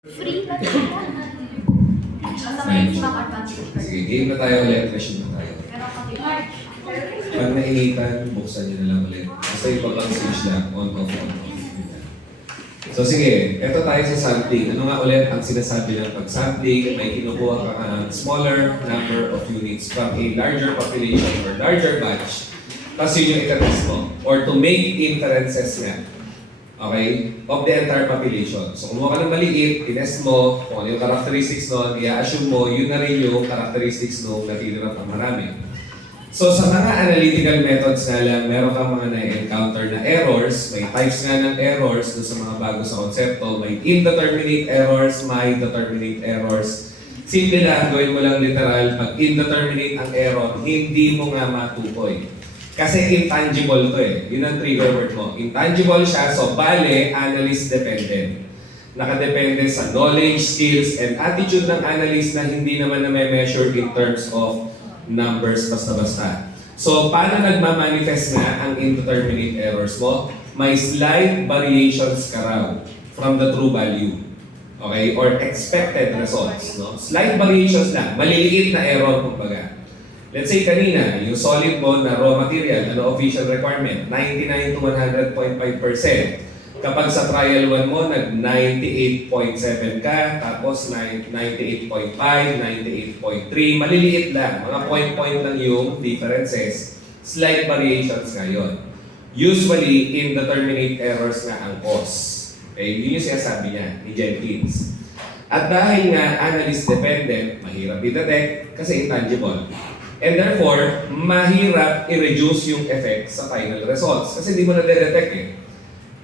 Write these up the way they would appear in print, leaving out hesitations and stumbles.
Free na lang. Basta may ibang advantage. Sige, game na tayo ulit. Question na tayo. Pag nainitan, buksan nyo na lang ulit. Basta yung switch lang. On, off, on, off. So sige, eto tayo sa sampling. Ano nga ulit ang sinasabi ng pag-sampling? May kinukuha ka ng smaller number of units from a larger population or larger batch. Tapos yun yung itatest mo. Or to make inferences nga. Okay? Of the entire population. So kumuha ka ng maliit, tinest mo, kung ano yung characteristics nun, i-assume mo, yun na rin yung characteristics nung natitira pang marami. So sa mga analytical methods nga lang, meron kang mga na-encounter na errors, may types nga ng errors doon sa mga bago sa konsepto, may indeterminate errors, may determinate errors. Simple lang, gawin mo lang literal, pag indeterminate ang error, hindi mo nga matukoy. Kasi intangible to eh. Yun ang trigger word mo. Intangible siya, so bale, analyst dependent. Nakadepende sa knowledge, skills, and attitude ng analyst na hindi naman na may measure in terms of numbers basta-basta. So, paano nagmamanifest nga ang indeterminate errors mo? May slight variations ka raw from the true value. Okay? Or expected results. No? Slight variations lang. Maliliit na error, kumbaga. Let's say kanina, yung solid mo na raw material, ano official requirement? 99 to 100.5%. Kapag sa trial 1 mo, nag-98.7 ka, tapos 98.5, 98.3, maliliit lang. Mga point-point lang yung differences. Slight variations nga yun. Usually, indeterminate errors nga ang cause. Okay? Yun yung sinasabi niya ni Jenkins. At dahil nga analyst-dependent, mahirap i-detect kasi intangible. And therefore, mahirap i-reduce yung effect sa final results. Kasi hindi mo na-detect eh.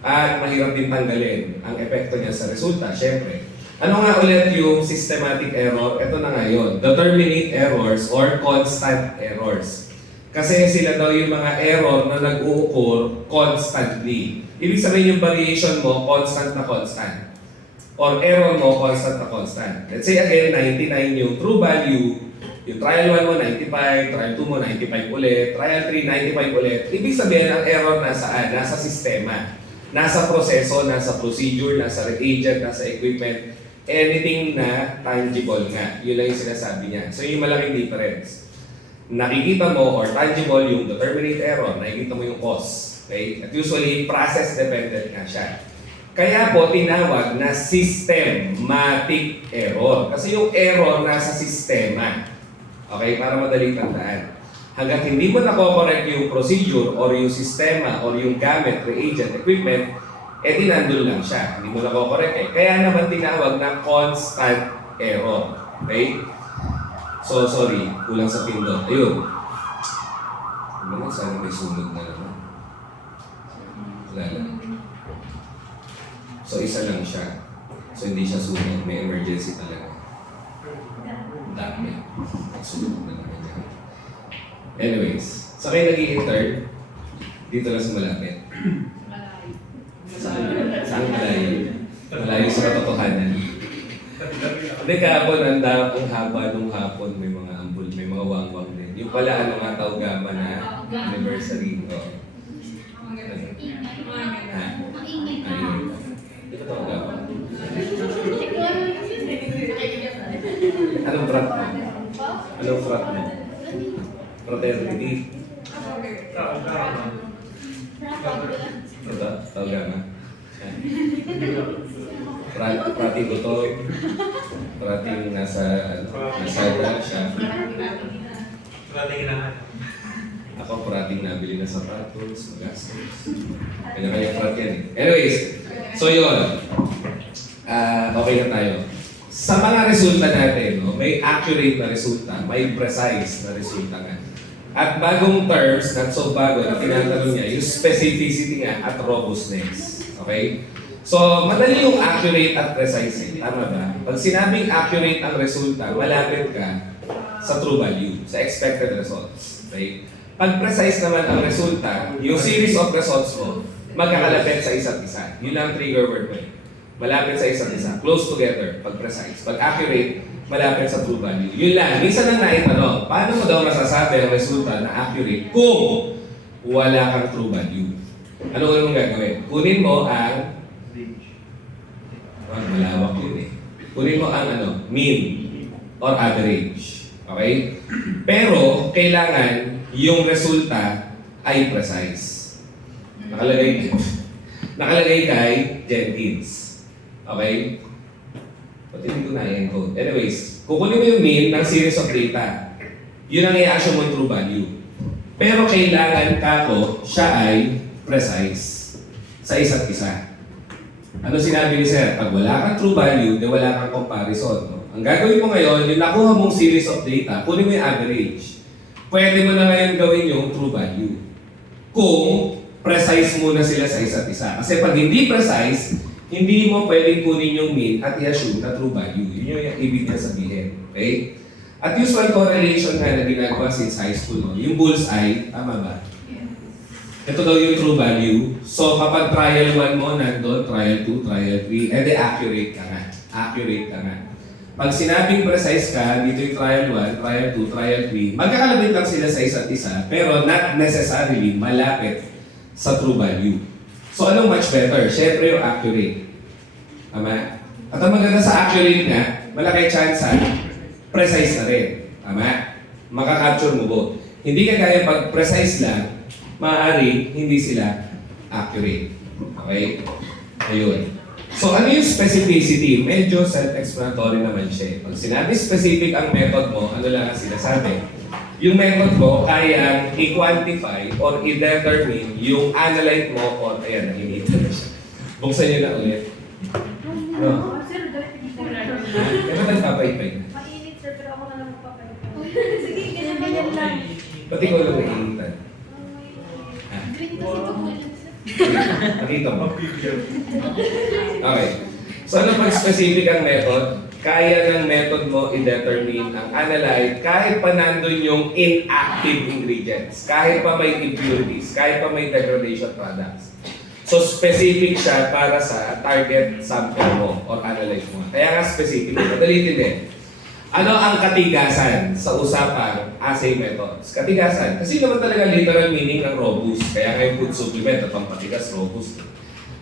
At mahirap din tanggalin ang epekto niya sa resulta, syempre. Ano nga ulit yung systematic error? Ito na nga yun. Determinate errors or constant errors. Kasi sila daw yung mga error na nag-u-occur constantly. Ibig sabihin yung variation mo, constant na constant. Or error mo, constant na constant. Let's say again, 99 yung true value. Yung trial 1 mo, 95, trial 2 mo, 95 ulit, trial 3, 95 ulit. Ibig sabihin, ang error nasaan? Nasa sistema. Nasa proseso, nasa procedure, nasa reagent, nasa equipment. Anything na tangible nga. Yun lang yung sinasabi niya. So, yung malaking difference. Nakikita mo or tangible yung determinate error, nakikita mo yung cause. Okay? At usually, process-dependent nga siya. Kaya po tinawag na systematic error. Kasi yung error nasa sistema. Okay, para madaling tandaan. Hanggat hindi mo nako-correct yung procedure or yung sistema or yung gamit, reagent, equipment, di nandun lang siya. Hindi mo nako-correct eh. Kaya naman tinawag na constant error. Okay? So, sorry. Kulang sa pindot. Ayun. Ano sana may sunod na naman. Wala lang. So, isa lang siya. So, hindi siya sunod. May emergency talaga. Dami. Sunod na naman yan. Anyways, sa kayo nag-i-intern, dito lang sa malapit. Saan malayo? Malayo sa katotohanan. Hindi kahapon, ang haba nung hapon, may mga ambul, may mga wangwang din. Yung pala, ano nga tawag gama na anniversary ko. Di ba tawag gama? Anong frat mo? Anong frat mo? Fraternity? Ito, tawag gama? Prati ko to. Prating nasa siya. Prating inahan. Ako prating nabili na sapatos, magastos. Kanya-kanya frat yan eh. Anyways, so yun. Okay na tayo. Sa mga resulta natin, no, may accurate na resulta, may precise na resulta nga. At bagong terms, not so bago, na tinatanong niya, yung specificity nga at robustness. Okay? So, madali yung accurate at precise. Tama ba? Pag sinabing accurate ang resulta, malapit ka sa true value, sa expected results. Okay? Pag precise naman ang resulta, yung series of results mo, magkakalapit sa isa't isa. Yun lang ang trigger word mo. Malapit sa isa't isa. Close together, pag precise. Pag accurate, malapit sa true value. Yun lang. Minsan lang naitanong, paano mo daw masasabi ang resulta na accurate kung wala kang true value? Ano mong gagawin? Kunin mo ang malawak yun eh. Kunin mo ang mean or average. Okay? Pero, kailangan yung resulta ay precise. Nakalagay kay Jenkins. Okay? Pati hindi ko na-encode. Anyways, kukunin mo yung mean ng series of data. Yun ang i-assume mo yung true value. Pero kailangan kako siya ay precise sa isa't isa. Ano sinabi ni Sir? Pag wala kang true value, di wala kang comparison. No? Ang gagawin mo ngayon, yung nakuha mong series of data, kunin mo yung average. Pwede mo na ngayon gawin yung true value. Kung precise muna sila sa isa't isa. Kasi pag hindi precise, hindi mo pwedeng kunin yung mean at i-assume na true value. Yun yung ibig niya sabihin. Okay? At usual correlation nga na ginagawa since high school, no? Yung bullseye, tama ba? Ito daw yung true value. So kapag trial 1 mo nandun, trial 2, trial 3, edi accurate ka nga. Accurate ka nga. Pag sinabing precise ka, dito yung trial 1, trial 2, trial 3, magkakalapit lang sila sa isa't isa, pero not necessarily malapit sa true value. So anong much better? Siyempre yung accurate. Tama? At ang maganda sa accurate nga, malaki chance precise na rin. Tama? Makakapture mo both. Hindi ka kaya pag precise lang, maaari hindi sila accurate. Okay? Ayun. So ano yung specificity? Medyo self-explanatory naman siya. Pag sinabi specific ang method mo, ano lang ang sinasabi? Yung method mo kaya i-quantify or i-determine yung analyte mo or ayan, nahinita na siya. Buksan nyo na ulit. No? Sir, Kaya nagpapaypay na. mainit sir, pero ako na lang magpapalito. Sige, ganyan lang. Pati ko lang nahingitan. Green kasi ito po yun sir. Nakita mo? Okay. So ano pag specific ang method? Kaya ng method mo i-determine ang analyte kahit pa nandun yung inactive ingredients, kahit pa may impurities, kahit pa may degradation products. So specific siya para sa target sample mo or analyte mo. Kaya nga specific. Madalitin din. Ano ang katigasan sa usapang assay methods? Katigasan. Kasi naman talaga literal meaning ng robust. Kaya nga yung food supplement at pampatigas robust.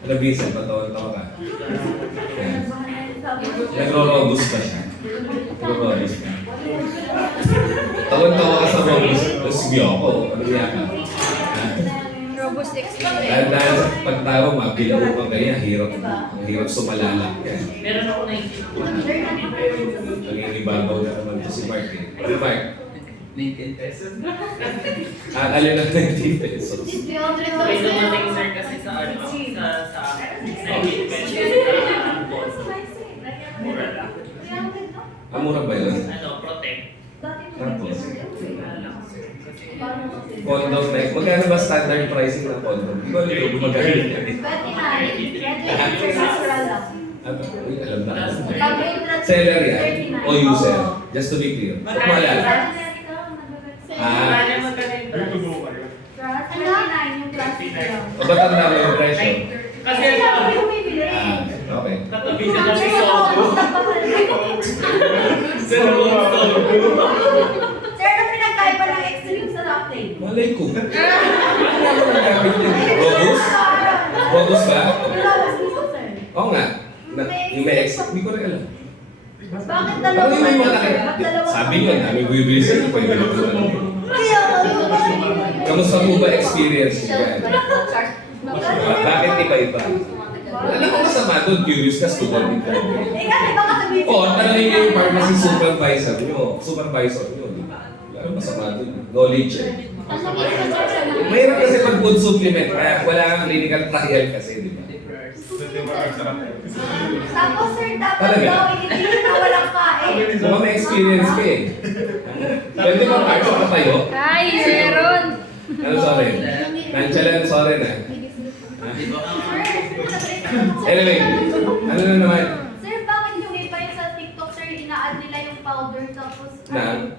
Ano Vincent? Patawa-tawa ka. Ayan. Nagro-robust pa siya. Nagro-robust pa. Tawan-tawa ka sa robust. Tapos sige ako. Ano niya ka? Robust experience. Dahil sa pagtawa, mabilang mo pa ganyan. Ang hirap sumalala. Meron ako na Nangingibabaw na naman ito si Mark. Ano Mark? 19 pesos. Alin ang 90 pesos? May dumating sir kasi sa sa 19 pesos. Mura lang. Mura ba yun? Ano, protect. Tapos, condom na magkano ba standard pricing ng condom? Hindi ko alam kung magkano yan. Ano? Uy, alam na. Seller yan? O user? Just to be clear. Wala. Magkano magkano O ba't ang dami yung presyo? Kasi Okay. katabi siya kasi sobo. Dalawang sobo. Sir, ano pinagkaiba ng extreme sa Lactate? Malay ko. Ano naman ang gamit niya? Robust? Robust ba? Oo nga. Yung may hindi ko rin alam. Bakit Parang dalawa? yung may mga sabi niyo, dami bumibili sa iyo. Pwede ko alam. Kaya Kamusta po ba experience niyo yan? Bakit iba-iba? Alam ko masama doon, curious ka, student ka. Eh kasi baka sabihin Oo, tanongin niyo yung pharmacy supervisor niyo, di ba? Ano masama doon? Knowledge eh. Mahirap kasi pag food supplement, kaya wala kang clinical trial kasi, di ba? Tapos sir, dapat Talaga? daw hindi na walang kain. Mukhang may experience ka eh. Pwede ba parts ka tayo? Ay, meron. Ano sorry? Nonchalant, sorry na. Anyway, ano na naman? Sir, bakit yung iba yung sa TikTok, sir, ina-add nila yung powder tapos... Na?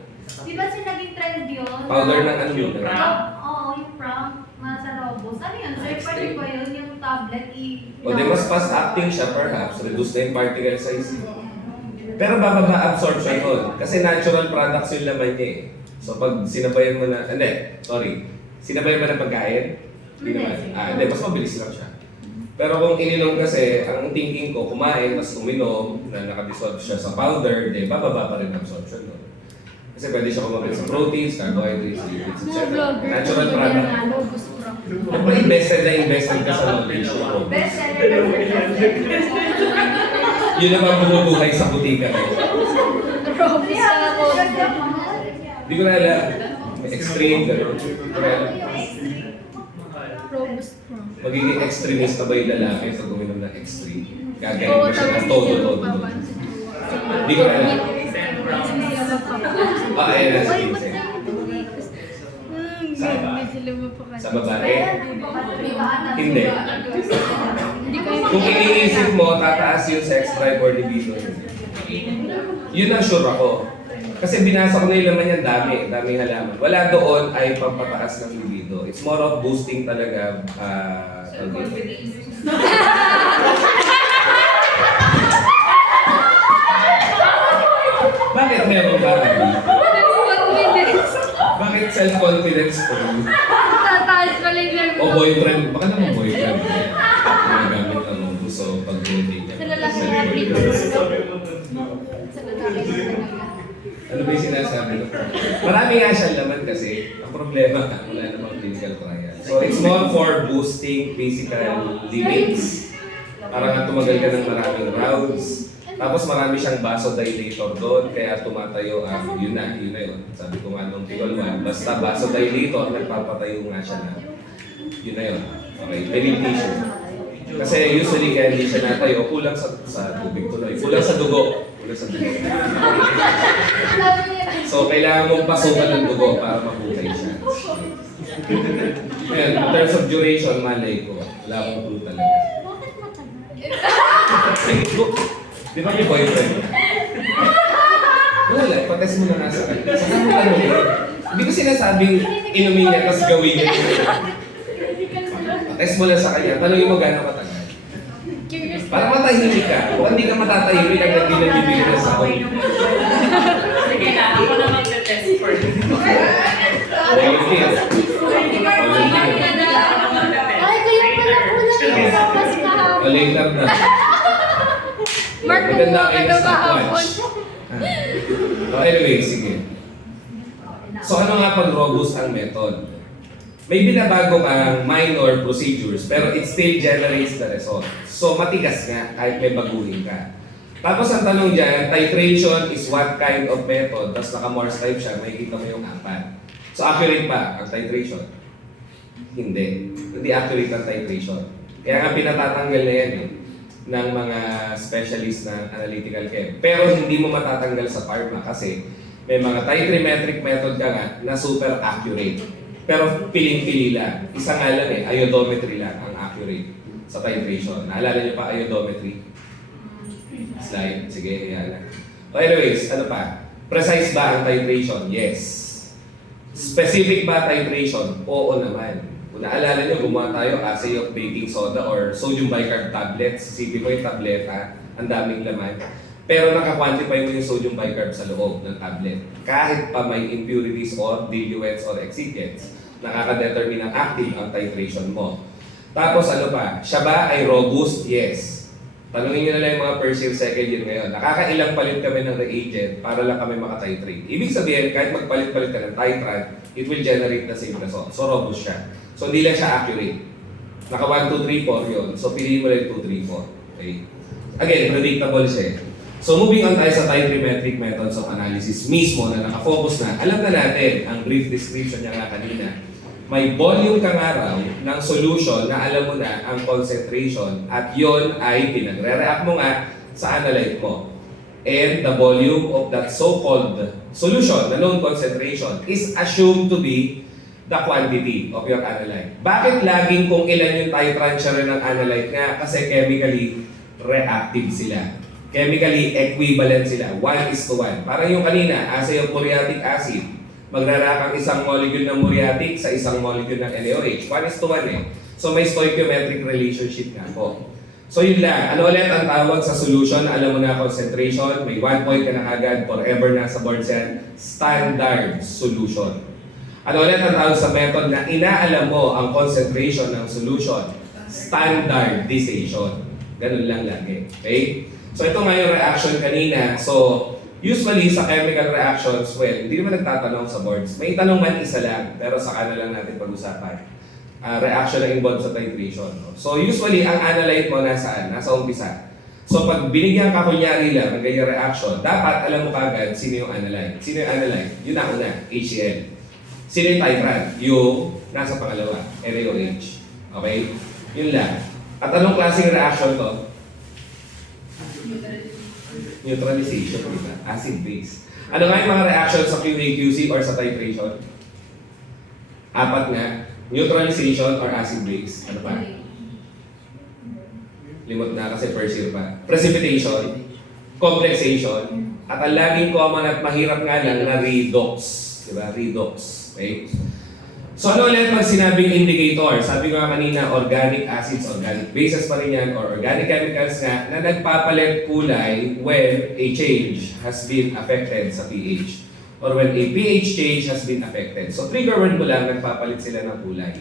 Di ba sir, naging trend yun? Powder ng ano yun? Oo, yung prank. Sa Robos. Ano yun, sir? Pwede ba yun? Yung tablet O di mas fast acting siya perhaps, reduce na yung particle size. Pero bababa absorption nun. Kasi natural products yung laman niya eh. So pag sinabayan mo na, sinabayan mo na pagkain? Hindi naman. Hindi, mas mabilis lang siya. Pero kung ininom kasi, ang thinking ko, kumain, mas uminom, na nakadissolve siya sa powder, di bababa pa rin ang absorption nun. Kasi pwede siya kumapit sa proteins, carbohydrates, lipids, etc. Natural product. Kung invested na invested ka sa knowledge mo. Best seller ng Yun naman bumubuhay sa butika ko. Hindi ko na alam. May extreme, gano'n. Magiging extremist na ba yung lalaki pag uminom ng extreme? Gagayin mo siya ng todo. Hindi ko na alam. Ayun na, sige. Sa babae? Hindi. Kung iniisip mo, tataas yung sex drive or libido. Yun ang sure ako. Kasi binasa ko na yung laman yan, daming halaman. Wala doon ay pampataas ng libido. It's more of boosting talaga. Bakit meron ba? Bakit self-confidence po? O boyfriend? Baka naman boyfriend. Ginagamit ang uso pag-dating. Ano ba yung sinasabi ko? Marami nga siyang laman kasi. Ang problema, wala namang clinical trial. So it's more for boosting physical limits. Para nga tumagal ka ng maraming rounds. Tapos marami siyang vasodilator doon, kaya tumatayo ang yun na yun. Sabi ko nga nung Ticol 1, basta vasodilator, nagpapatayo nga siya na yun na yun. Okay, penile tissue. Kasi usually kaya hindi siya natayo, kulang sa tubig tuloy. Kulang sa dugo. So kailangan mong pasukan ng dugo para mabuhay siya. Ngayon, in terms of duration, malay ko. Wala akong clue talaga. Di ba may boyfriend? Wala, pates mo na nga sa kanya. Saka mo tanongin. Hindi ko sinasabing inumin niya, tapos gawin niya. Pates mo lang sa kanya, tanongin mo gano'ng katagal. Para matahimik ka. Kung hindi ka matatahimik, ang hindi nabibigyan na sa ako. Sige na, ako na mag-test for you. Ay, kaya pala kulang yung tapas kahapon. Later na. Mark, Maganda kumuha ka kayo na sa kahapon. stopwatch. Anyway, sige. So ano nga pag robust ang method? May binabago kang minor procedures pero it still generates the result. So matigas nga kahit may baguhin ka. Tapos ang tanong dyan, titration is what kind of method? Tapos naka-Morse type siya, makikita mo yung apat. So accurate ba ang titration? Hindi. Hindi accurate ang titration. Kaya nga pinatatanggal na yan ng mga specialist na analytical chem. Pero hindi mo matatanggal sa pharma kasi may mga titrimetric method ka nga na super accurate. Pero piling-pili lang. Isa nga lang iodometry lang ang accurate sa titration. Naalala niyo pa iodometry? Slide. Sige, yan lang. So anyways, ano pa? Precise ba ang titration? Yes. Specific ba titration? Oo naman. Kung naalala nyo, gumawa tayo assay of baking soda or sodium bicarb tablets. Isipin mo yung tableta, ang daming laman. Pero naka-quantify mo yung sodium bicarb sa loob ng tablet. Kahit pa may impurities or diluents or excipients, nakaka-determine ang active ang titration mo. Tapos ano pa, siya ba ay robust? Yes. Tanungin nyo na lang yung mga first year, second year ngayon. Nakakailang palit kami ng reagent para lang kami makatitrate. Ibig sabihin, kahit magpalit-palit ka ng titrant, it will generate the same result. So robust siya. So hindi lang siya accurate. Naka 1, 2, 3, 4 yun. So piliin mo lang 2, 3, 4. Okay? Again, predictable siya. So moving on tayo sa titrimetric methods of analysis mismo na nakafocus na. Alam na natin, ang brief description niya nga kanina, may volume kang araw ng solution na alam mo na ang concentration at yon ay pinagre-react mo nga sa analyte mo. And the volume of that so-called solution, the known concentration, is assumed to be the quantity of your analyte. Bakit laging kung ilan yung titrant siya rin ng analyte nga? Kasi chemically reactive sila. Chemically equivalent sila. 1:1. Parang yung kanina, assay of muriatic acid. Magrarack ang isang molecule ng muriatic sa isang molecule ng NaOH. 1:1 eh. So may stoichiometric relationship nga po. So yun lang. Ano ulit ang tawag sa solution? Alam mo na concentration. May 1 point ka na agad. Forever nasa boards yan. Standard solution. Ano ulit ang tawag sa method na inaalam mo ang concentration ng solution standardization. Ganun lang lagi. Okay? So ito nga yung reaction kanina. So, usually sa chemical reactions, well, hindi naman nagtatanong sa boards. May tanong man isa lang, pero saka na lang natin pag-usapan. Reaction na involved sa titration. No? So usually, ang analyte mo nasaan? Nasa umpisa. So pag binigyan ka kunyari lang ng ganyan reaction, dapat alam mo kagad sino yung analyte. Sino yung analyte? Yun na una, HCl. Sino yung titrant? Yung nasa pangalawa, NaOH. Okay? Yun lang. At anong klaseng reaction to? Neutralization, di ba? Acid-base. Ano nga yung mga reactions sa QA/QC or sa titration? Apat nga. Neutralization or acid-base. Ano pa? Limot na kasi first year pa. Precipitation, complexation, at ang laging common at mahirap nga lang na redox. Diba? Redox. Okay? So ano ulit pag sinabing indicator? Sabi ko nga kanina, organic acids, organic bases pa rin yan, or organic chemicals nga na nagpapalit kulay when a change has been affected sa pH. Or when a pH change has been affected. So trigger word mo lang, nagpapalit sila ng kulay.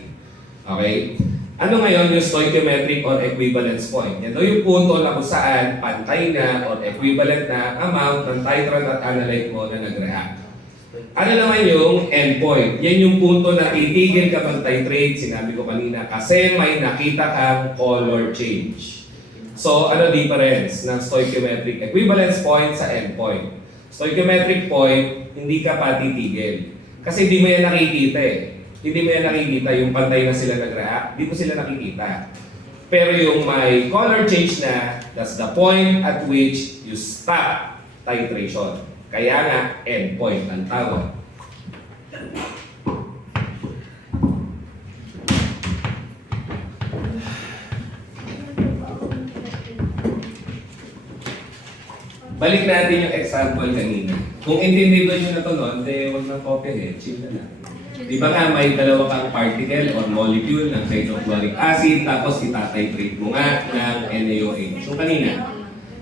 Okay? Ano ngayon yung stoichiometric or equivalence point? Yan daw yung punto na kung saan pantay na or equivalent na amount ng titrant at analyte mo na nag-react. Ano naman yung endpoint? Yan yung punto na titigil ka mag-titrate, sinabi ko kanina, kasi may nakita kang color change. So ano difference ng stoichiometric equivalence point sa endpoint? Stoichiometric point, hindi ka pa titigil. Kasi hindi mo yan nakikita eh. Hindi mo yan nakikita yung pantay na sila nag-react, hindi mo sila nakikita. Pero yung may color change na, that's the point at which you stop titration. Kaya nga, endpoint ang tawag. Balik natin yung example kanina. Kung intindihan nyo na ito noon, huwag nang copy chill na lang. Di ba nga may dalawa kang particle or molecule ng hydrochloric acid tapos itatitrate mo nga ng NaOH. So kanina.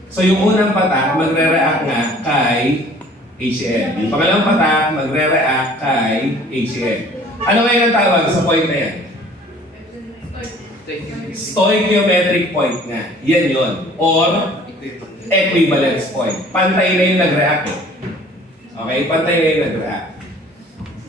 So yung unang patak magre-react nga kay HCl. Yung pangalawang patak magre-react kay HCl. Ano ngayon ang tawag sa point na yan? Stoichiometric point nga. Yan yon. Or equivalence point. Pantay na yung nag-react. Okay? Pantay na yung nag-react.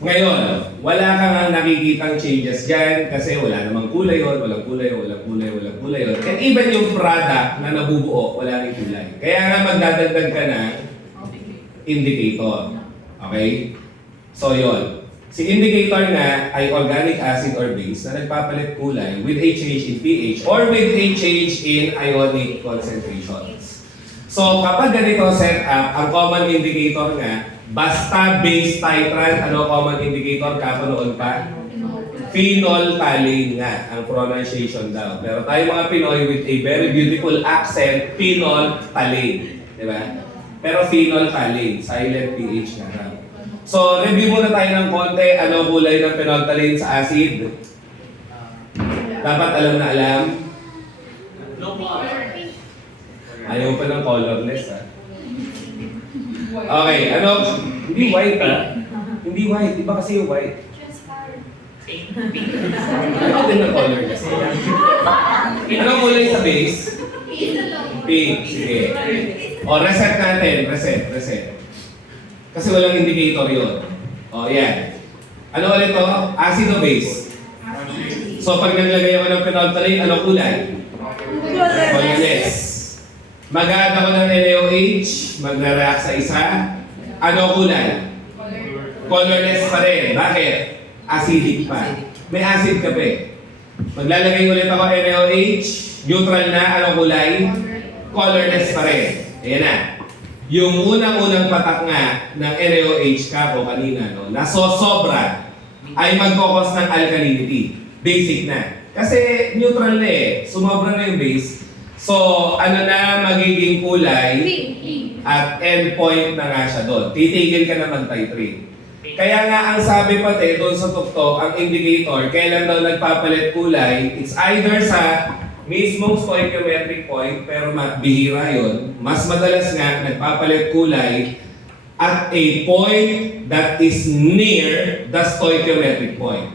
Ngayon, wala ka nga nakikitang changes dyan kasi wala namang kulay yun, walang kulay yun, walang kulay, walang kulay yun. And even yung product na nabubuo, wala rin kulay. Kaya nga magdadagdag ka ng indicator. Okay? So yun. Si indicator nga ay organic acid or base na nagpapalit kulay with a change in pH or with a change in ionic concentrations. So kapag ganito set up, ang common indicator nga, basta base titrant, ano common indicator ka noon pa? Phenolphthalein nga ang pronunciation daw. Pero tayo mga Pinoy with a very beautiful accent, phenolphthalein. Diba? Pero phenolphthalein, silent PH nga raw. So, review muna tayo ng konti, ano kulay ng phenolphthalein sa acid? Dapat alam na alam. Ayaw pa ng colorless ha. Okay, ano? Hindi white ha? Hindi white, iba kasi yung white. Ano din ng colorless? Anong kulay sa base? Pink, sige. O, reset natin, reset. Kasi walang indicator yun. O, yan. Ano ulit to? Acid o base? So, pag naglagay ako ng phenolphthalein, ano kulay? Colorless. Mag-add ako ng NaOH, magre-react sa isa. Ano kulay? Colorless pa rin. Bakit? Acidic pa. May acid ka pa eh. Maglalagay ulit ako NaOH, neutral na, anong kulay? Colorless pa rin. Ayan na. Yung unang-unang patak nga ng NaOH ka po kanina, no, nasosobra ay magkakos ng alkalinity. Basic na. Kasi neutral na eh. Sumobra na yung base. So, ano na magiging kulay at endpoint na nga siya doon. Titigil ka na mag-titrate. Kaya nga ang sabi pati doon sa tuktok, ang indicator, kailan daw nagpapalit kulay, it's either sa mismong stoichiometric point, pero bihira yun. Mas madalas nga nagpapalit kulay at a point that is near the stoichiometric point.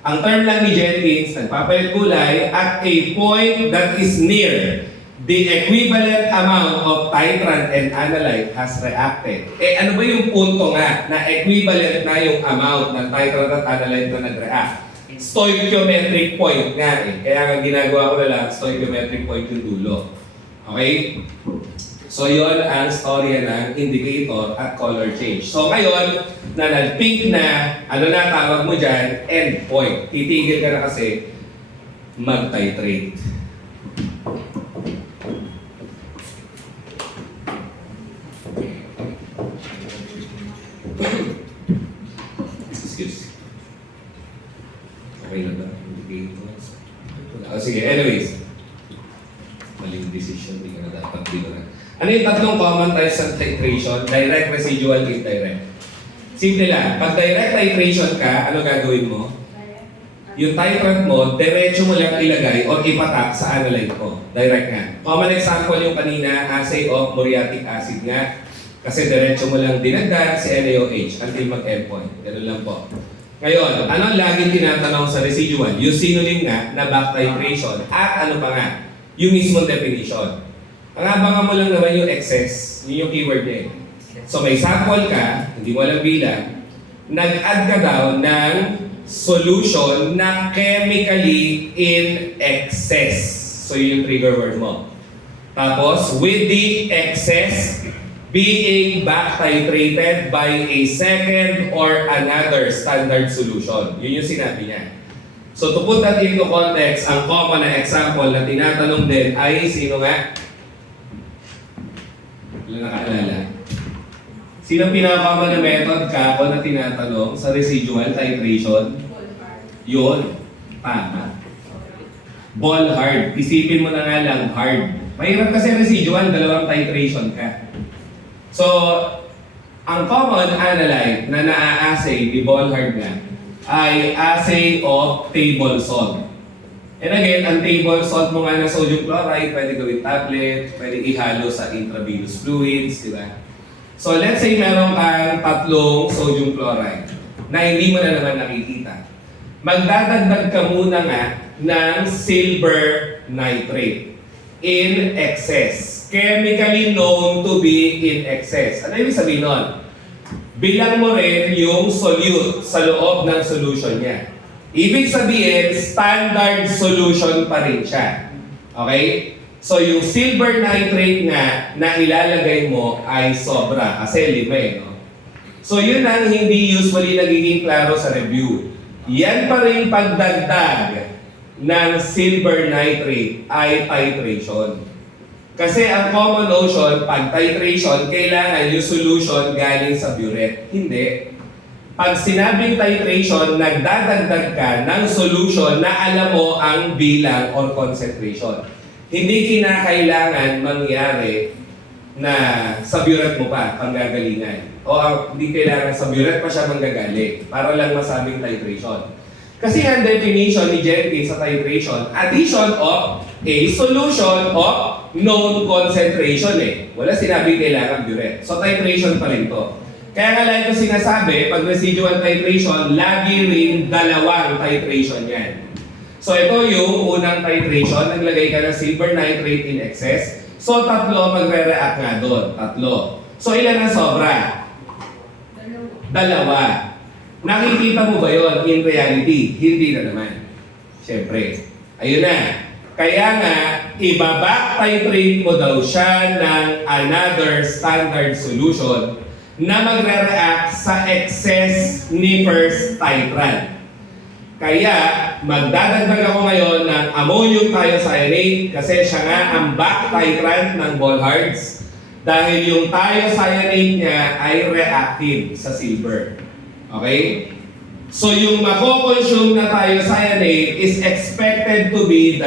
Ang term lang ni Jenkins, nagpapalit kulay at a point that is near the equivalent amount of titrant and analyte has reacted. Eh ano ba yung punto nga na equivalent na yung amount ng titrant at analyte na nag-react? Stoichiometric point nga eh. Kaya nga ginagawa ko na lang, stoichiometric point yung dulo. Okay? So yun ang storya ng indicator at color change. So ngayon, na nag-pink na, ano na tawag mo dyan? Endpoint. Titigil ka na kasi mag-titrate. Excuse. Okay na ba? Indicators. Sige, anyways. Maling decision, hindi ka na dapat dito na. Ano yung tatlong common types of titration? Direct, residual, indirect. Simple lang. Pag direct titration ka, ano gagawin mo? Yung titrant mo, diretso mo lang ilagay o ipatak sa analyte mo. Direct nga. Common example yung kanina, assay of muriatic acid nga. Kasi diretso mo lang dinagdag si NaOH until mag-endpoint. Ganun lang po. Ngayon, ano ang laging tinatanong sa residual? Yung synonym nga na back titration at ano pa nga? Yung mismong definition. Ang abangan mo lang naman yung excess, yun yung keyword niya. So may sample ka, hindi mo alam bilang, nag-add ka daw ng solution na chemically in excess. So yun yung trigger word mo. Tapos, with the excess being back titrated by a second or another standard solution. Yun yung sinabi niya. So to put that into context, ang common na example na tinatanong din ay sino nga? Wala nakaalala. Sino ang pinaka-common na method kako na tinatanong sa residual titration? Yun. Tama. Ball hard. Isipin mo na nga lang hard. Mahirap kasi residual, dalawang titration ka. So, ang common analyte na naa-assay ni ball hard nga ay assay of table salt. And again, ang table salt mo nga na sodium chloride, pwede gawin tablet, pwede ihalo sa intravenous fluids, di ba? So let's say meron kang 3 sodium chloride na hindi mo na naman nakikita. Magdadagdag ka muna nga ng silver nitrate in excess. Chemically known to be in excess. Ano ibig sabihin nun? Bilang mo rin yung solute sa loob ng solution niya. Ibig sabihin, standard solution pa rin siya. Okay? So yung silver nitrate nga na ilalagay mo ay sobra kasi 5 eh. No? So yun ang hindi usually nagiging klaro sa review. Yan pa rin pagdagdag ng silver nitrate ay titration. Kasi ang common notion, pag titration, kailangan yung solution galing sa burette. Hindi. Pag sinabing titration, nagdadagdag ka ng solution na alam mo ang bilang or concentration. Hindi kinakailangan mangyari na sa burette mo pa, panggagalingan. O hindi kailangan sa burette pa siya manggagaling para lang masabing titration. Kasi ang definition ni Jenkins sa titration, addition of a solution of known concentration eh. Wala sinabi kailangan burette. So titration pa rin to. Kaya nga lang ko sinasabi, pag residual titration, lagi rin dalawang titration yan. So ito yung unang titration, naglagay ka ng silver nitrate in excess. So 3 magre-react nga doon. 3. So ilan ang sobra? 2. Nakikita mo ba yun in reality? Hindi na naman. Siyempre. Ayun na. Kaya nga, ibaback titrate mo daw siya ng another standard solution na magre-react sa excess ni first titrant. Kaya, magdadagdag ako ngayon ng ammonium thiocyanate kasi siya nga ang back titrant ng Bolhard's dahil yung thiocyanate niya ay reactive sa silver. Okay? So yung mako-consume na thiocyanate is expected to be 2.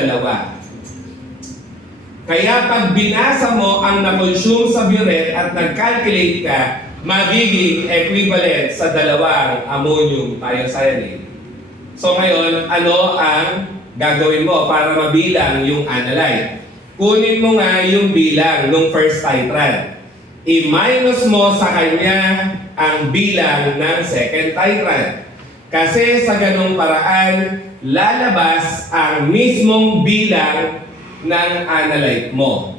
Kaya pag binasa mo ang na-consume sa burette at nag-calculate ka, magiging equivalent sa 2 ammonium thiocyanate. So ngayon, ano ang gagawin mo para mabilang yung analyte? Kunin mo nga yung bilang ng first titrant. I-minus mo sa kanya ang bilang ng second titrant. Kasi sa ganung paraan, lalabas ang mismong bilang ng analyte mo.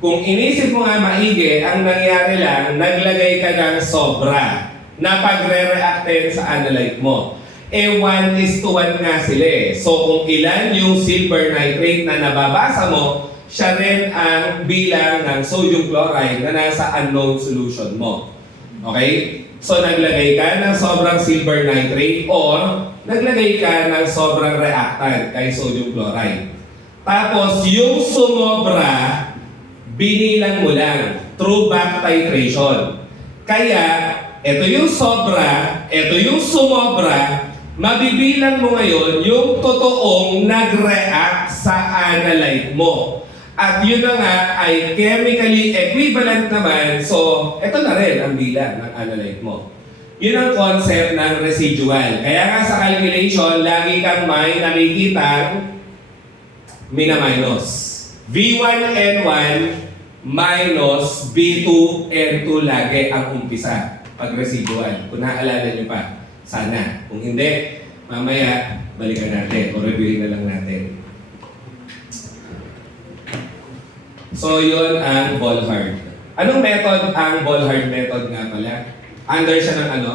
Kung inisip mo nga maigi, ang nangyari lang, naglagay ka ng sobra na pagre-reactin sa analyte mo. 1:1 nga sila eh. So kung ilan yung silver nitrate na nababasa mo, siya rin ang bilang ng sodium chloride na nasa unknown solution mo. Okay? So naglagay ka ng sobrang silver nitrate or naglagay ka ng sobrang reactant kay sodium chloride. Tapos yung sumobra, binilang mo lang through back titration. Kaya, ito yung sobra, ito yung sumobra, mabibilang mo ngayon yung totoong nag-react sa analyte mo. At yun na nga ay chemically equivalent naman, so ito na rin ang bilang ng analyte mo. Yun ang concept ng residual. Kaya nga sa calculation, lagi kang may nakikitang mina-minus. V1N1 minus B2N2 lagi ang umpisa pag residual. Kung naaalala nyo pa, sana. Kung hindi, mamaya balikan natin o reviewin na lang natin. So yun ang Bolhard. Anong method ang Bolhard method nga pala? Under siya ng ano?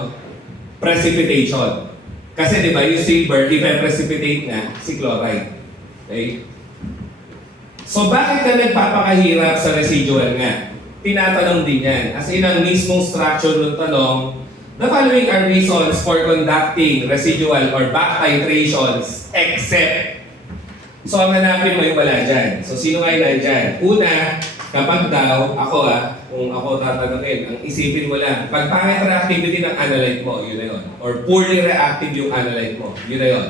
Precipitation. Kasi di ba yung silver, ipe-precipitate nga si chloride. Okay? So bakit ka nagpapakahirap sa residual nga? Tinatanong din yan. As in, ang mismong structure ng tanong, the following are reasons for conducting residual or back titrations except. So ang hanapin mo yung wala dyan. So sino nga yung nandyan? Una, kapag daw, kung ako tatanungin, ang isipin mo lang, pag pangit reactivity ng analyte mo, yun na yun. Or poorly reactive yung analyte mo, yun na yun.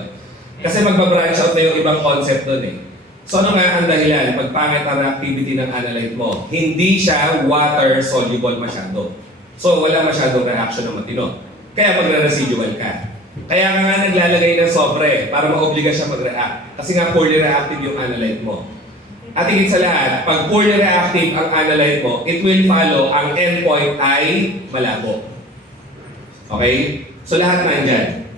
Kasi magbabranch out na yung ibang concept doon eh. So ano nga ang dahilan? Pag pangit ang reactivity ng analyte mo, hindi siya water soluble masyado. So wala masyadong reaction na matino. Kaya magre-residual ka. Kaya nga naglalagay ng sobre para ma-obliga siya mag-react. Kasi nga poorly reactive yung analyte mo. At higit sa lahat, pag poorly reactive ang analyte mo, it will follow ang endpoint ay malabo. Okay? So lahat nandyan.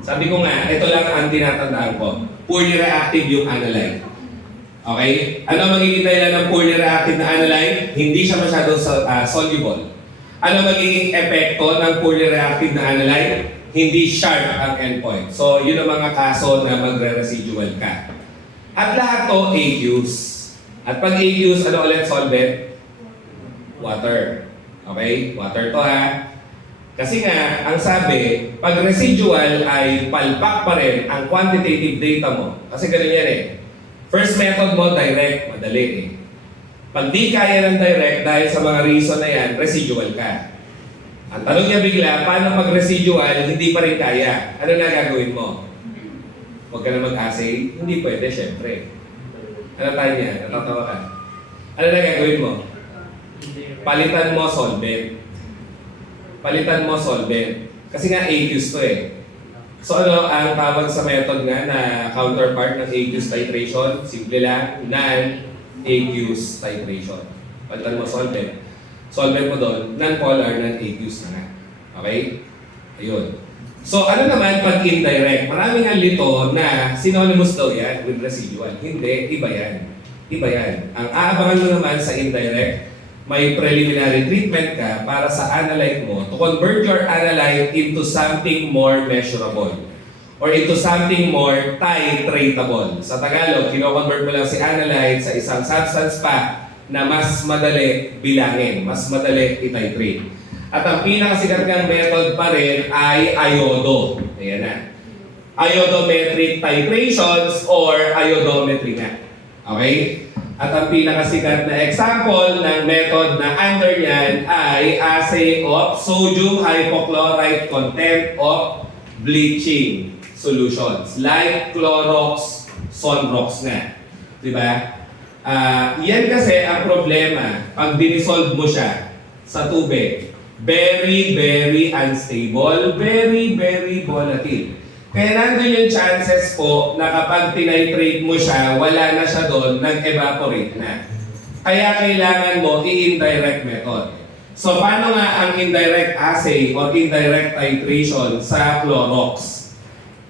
Sabi ko nga, ito lang ang tinatandaan ko. Poorly reactive yung analyte. Okay? Ano magiging dahilan ng poorly reactive na analyte? Hindi siya masyadong soluble. Ano magiging epekto ng poorly reactive na analyte? Hindi sharp ang endpoint. So, yun ang mga kaso na magre-residual ka. At lahat to aqueous. At pag aqueous, ano ulit solvent? Water. Okay? Water to ha. Kasi nga, ang sabi, pag residual ay palpak pa rin ang quantitative data mo. Kasi ganun yan eh. First method mo, direct. Madali eh. Pag di kaya ng direct dahil sa mga reason na yan, residual ka. Ang tanong niya bigla, paano pag residual, hindi pa rin kaya? Ano na gagawin mo? Huwag ka na mag-assay? Hindi pwede, syempre. Ano tayo niya? Natatawa ka. Ano na gagawin mo? Palitan mo solvent. Palitan mo solvent. Kasi nga aqueous to eh. So ano ang tawag sa method nga na counterpart ng aqueous titration? Simple lang, non-aqueous titration. Palitan mo solvent. Solvent mo doon, non-polar, non-aqueous na nga. Okay? Ayun. So ano naman pag indirect? Maraming ang lito na synonymous daw yan with residual. Hindi, iba yan. Iba yan. Ang aabangan mo naman sa indirect, may preliminary treatment ka para sa analyte mo to convert your analyte into something more measurable or into something more titratable. Sa Tagalog, kino-convert mo lang si analyte sa isang substance pa na mas madali bilangin, mas madali i-titrate. At ang pinakasikat ng method pa rin ay iodo. Ayan na. Iodometric titrations or iodometry nga. Okay? At ang pinakasikat na example ng method na under niyan ay assay of sodium hypochlorite content of bleaching solutions like Clorox, Sonrox nga. Diba? Yan kasi ang problema pag dinisolve mo siya sa tubig. Very, very unstable, very, very volatile. Kaya nandun yung chances po na kapag tinitrate mo siya, wala na siya doon, nag-evaporate na. Kaya kailangan mo i-indirect method. So, paano nga ang indirect assay or indirect titration sa Clorox?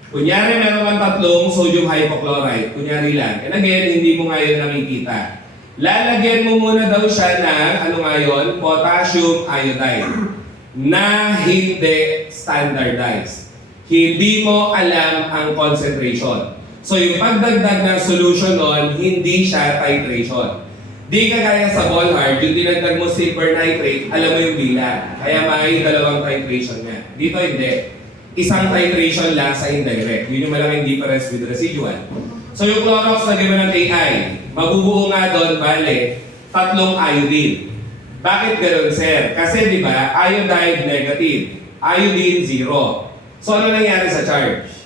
Kunyari, meron kang tatlong sodium hypochlorite. Kunyari lang. And again, hindi mo nga yun nakikita. Lalagyan mo muna daw siya ng, ano nga yun? Potassium iodide. Na hindi standardized. Hindi mo alam ang concentration. So, yung pagdagdag ng solution nun, hindi siya titration. Di kagaya sa Bolhard, yung dinagdag mo silver nitrate, alam mo yung bilang. Kaya may dalawang titration niya. Dito hindi. Isang titration lang sa indirect. Yun yung malaking difference with residual. So yung Clorox na gano'n ng AI, mabubuo nga doon, bale, tatlong iodine. Bakit gano'n, sir? Kasi di ba, iodide negative, iodine zero. So ano nangyari sa charge?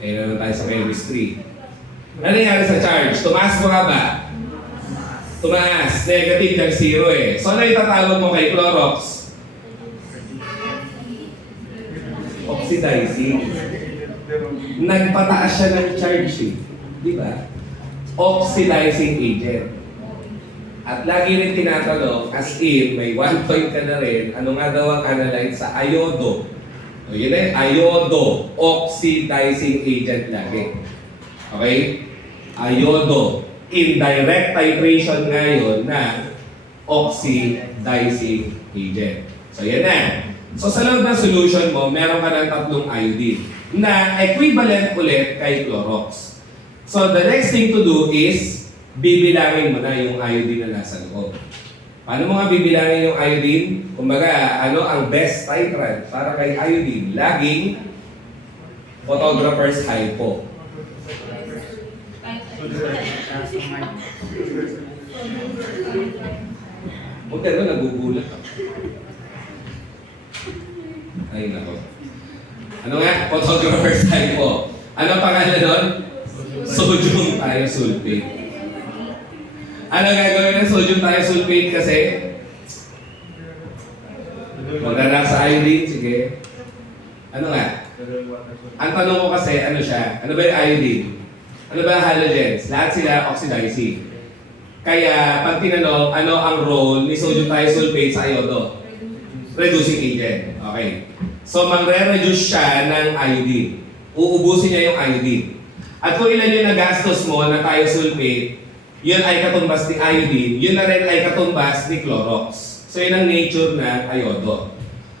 Eh, naman tayo sa chemistry. Ano nangyari sa charge? Tumaas mo nga ba? Tumaas. Negative ng zero eh. So ano itatawag mo kay Clorox? Oxidizing. Nagpataas siya ng charge eh. Di ba? Oxidizing agent. At lagi rin tinatanong, as in, may 1 point ka na rin, ano nga daw ang analyte sa iodo? O yun eh, iodo. Oxidizing agent lagi. Okay? Iodo. Indirect titration ngayon na oxidizing agent. So yan na. So sa loob ng solution mo, meron ka ng tatlong iodine na equivalent ulit kay Clorox. So the next thing to do is bibilangin mo na yung iodine na nasa loob. Paano mo nga bibilangin yung iodine? Kumbaga, ano ang best titrant para kay iodine? Laging photographer's hypo. Huwag ka naman, nagugulat ako. Ay, nako. Ano nga? Photographer's hypo. Ano ang pangalan doon? Sodium thiosulfate. Ano gagawin ng sodium thiosulfate kasi? Magdala sa iodine, sige. Ano nga? Ang tanong ko kasi, ano siya? Ano ba yung iodine? Ano ba ang halogens? Lahat sila oxidizing. Kaya, pag tinanong, ano ang role ni sodium thiosulfate sa iodo? Reducing agent. Okay. So, magre-reduce siya ng iodine. Uubusin niya yung iodine. At kung ilan yung nagastos mo na thiosulfate, yun ay katumbas ni iodine, yun na rin ay katumbas ni Clorox. So, yun ang nature ng iodo.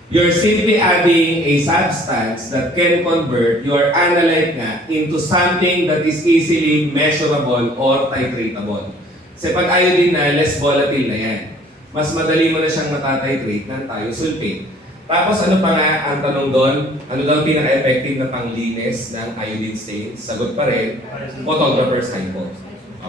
You're simply adding a substance that can convert your analyte nga into something that is easily measurable or titratable. Kasi pag iodine na, less volatile na yan. Mas madali mo na siyang matatitrate ng thiosulfate. Tapos ano pa nga ang tanong doon? Ano daw ang pinaka-effective na panglinis ng iodine stains? Sagot pa rin, photographer's hypo.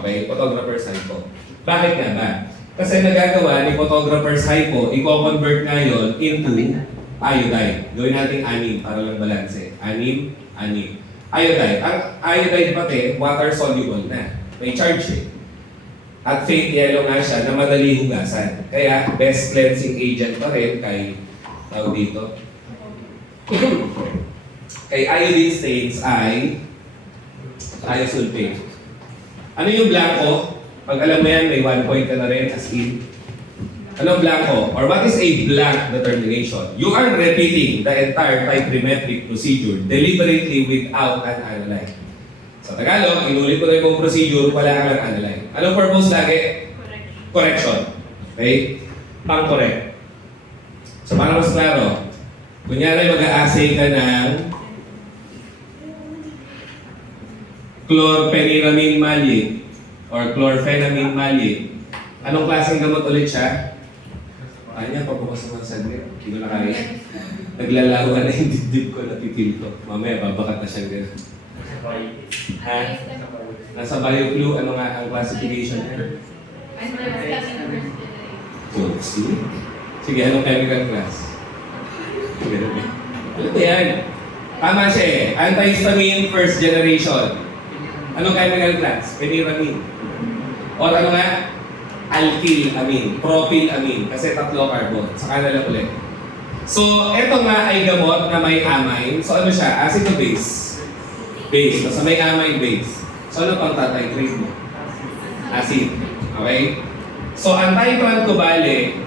Okay, photographer's hypo. Bakit nga ba? Kasi nagagawa ni photographer's hypo, i-convert nga yun into iodide. Gawin natin anim para lang balanse. Anim. Iodide. Ang iodide pati, water soluble na. May charge eh. At faint yellow nga siya na madali hugasan. Kaya best cleansing agent pa rin kay tawag dito. Kay iodine stains ay thiosulfate. Ano yung blanco? Pag alam mo yan, may 1 point ka na rin as in. Ano blanco? Or what is a blank determination? You are repeating the entire trigonometric procedure deliberately without an analyte. Sa Tagalog, inulit ko na yung procedure, wala ka lang analyte. Anong purpose lagi? Correction. Okay? Pang-correct. So, para mas klaro, kunyari mag-a-assay ka ng chlorpheniramine maleate or chlorphenamine maleate. Anong klaseng gamot ulit siya? Kanya, pabukas naman saglit. Hindi ko na kaya. Naglalawan na yung dibdib ko, napitil ko. Mamaya, babakat na siya gano'n. Ha? Nasa BioClue, ano nga ang classification niya? Sige, anong chemical class? Ano ba yan? Tama siya eh. Antihistamine first generation. Anong chemical class? Pheniramine. Or ano nga? Alkylamine. Propylamine. Kasi tatlo carbon. Saka na lang ulit. So, eto nga ay gamot na may amine. So, ano siya? Acid o base? Base. Basta may amine base. So, ano pang tatitrate mo? Acid. Okay? So, ang titrant ko bale,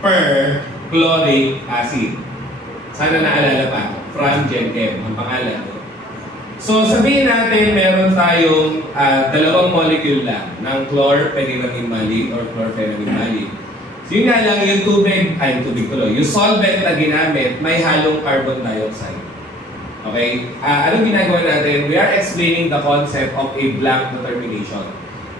perchloric acid. Sana naalala pa, from GenChem, ang pangalan. So sabihin natin meron tayong dalawang molecule lang ng chlorpheniramine malic or chlorphenamine malic. So yun nga lang yung yung solvent na ginamit may halong carbon dioxide. Okay? Anong ginagawa natin? We are explaining the concept of a blank determination.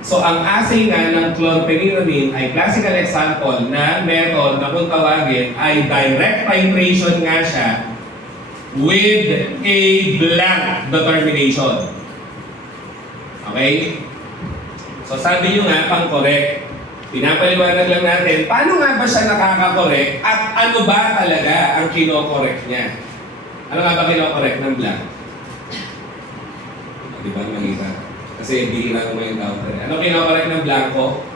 So ang assay nga ng chlorpheniramine ay classical example na method na kung tawagin ay direct titration nga siya with a blank determination. Okay? So sabi nyo nga, pang-correct. Pinapaliwanag lang natin, paano nga ba siya nakaka-correct at ano ba talaga ang kino-correct niya? Ano nga ba kino-correct ng blank? Di ba makita? Kasi bihira ko ngayon daw. Ano kino-correct ng blanco?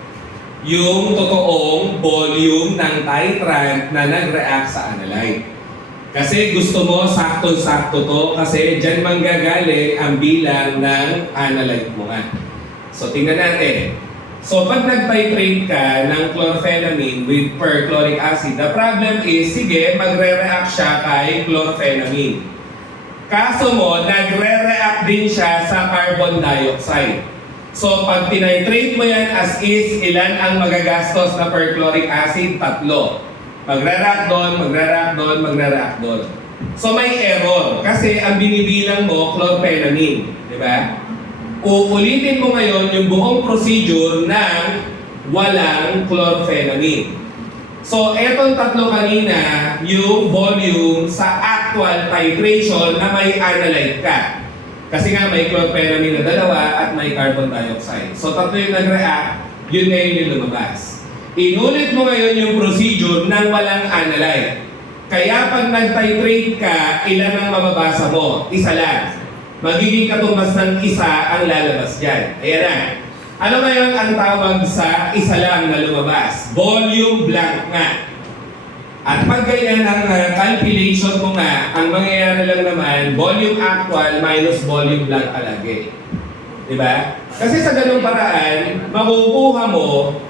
Yung totoong volume ng titrant na nag-react sa analyte. Kasi gusto mo sakto-sakto to kasi dyan manggagaling ang bilang ng analyte mo nga. So tingnan natin. So pag nag-titrate ka ng chlorphenamine with perchloric acid, the problem is, sige, magre-react siya kay chlorphenamine. Kaso mo, nagre-react din siya sa carbon dioxide. So pag tinitrate mo yan as is, ilan ang magagastos na perchloric acid? 3. Magre-react doon, magre-react doon, magre-react doon. So may error kasi ang binibilang mo chlorphenamine, di ba? Uulitin mo ngayon yung buong procedure ng walang chlorphenamine. So etong 3 kanina, yung volume sa actual titration na may analyte ka. Kasi nga may chlorphenamine na 2 at may carbon dioxide. So 3 yung nag-react, yun ngayon yung lumabas. Inulit mo ngayon yung procedure ng walang analyte. Kaya pag nag-titrate ka, ilan ang mababasa mo? Isa lang. Magiging katumbas ng isa ang lalabas dyan. Ayan na. Ano ngayon ang tawag sa isa lang na lumabas? Volume blank nga. At pag ganyan ang calculation mo nga, ang mangyayari lang naman, volume actual minus volume blank palagi. Diba? Kasi sa ganung paraan, makukuha mo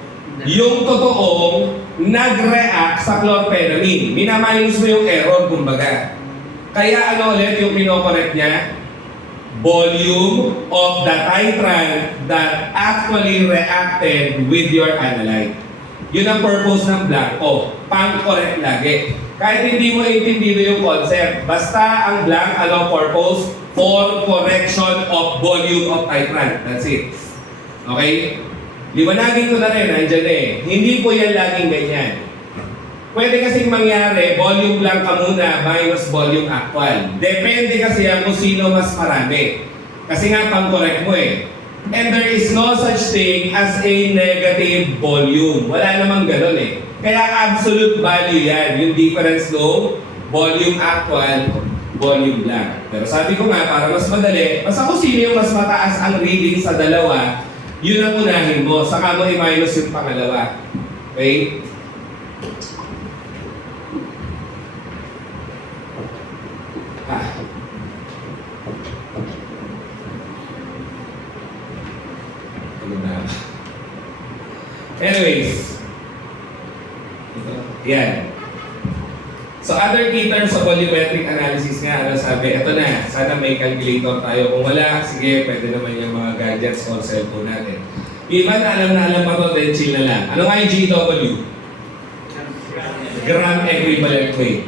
yung totoong nag-react sa chlorphenamine. Minaminus mo yung error, kumbaga. Kaya ano ulit yung pinocorrect niya? Volume of the titrant that actually reacted with your analyte. Yun ang purpose ng blanco. Pang-correct lagi. Kahit hindi mo intindihin yung concept, basta ang blank, ano purpose? For correction of volume of titrant. That's it. Okay? Liwanagin ko na rin, nandiyan eh. Hindi po yan laging ganyan. Pwede kasing mangyari, volume lang ka muna minus volume actual. Depende kasi yan kung sino mas marami. Kasi nga pang-correct mo eh. And there is no such thing as a negative volume. Wala namang ganun eh. Kaya absolute value yan. Yung difference no, volume actual, volume lang. Pero sabi ko nga, para mas madali, basta kung sino yung mas mataas ang reading sa dalawa, yun ang unahin mo. Saka mo i-minus yung pangalawa. Okay? Anyways, yan. So other key terms of volumetric analysis nga, ano sabi, ito na, sana may calculator tayo. Kung wala, sige, pwede naman yung mga gadgets or cellphone natin. Iba na alam pa ito, then chill na lang. Ano nga yung GW? Gram equivalent weight.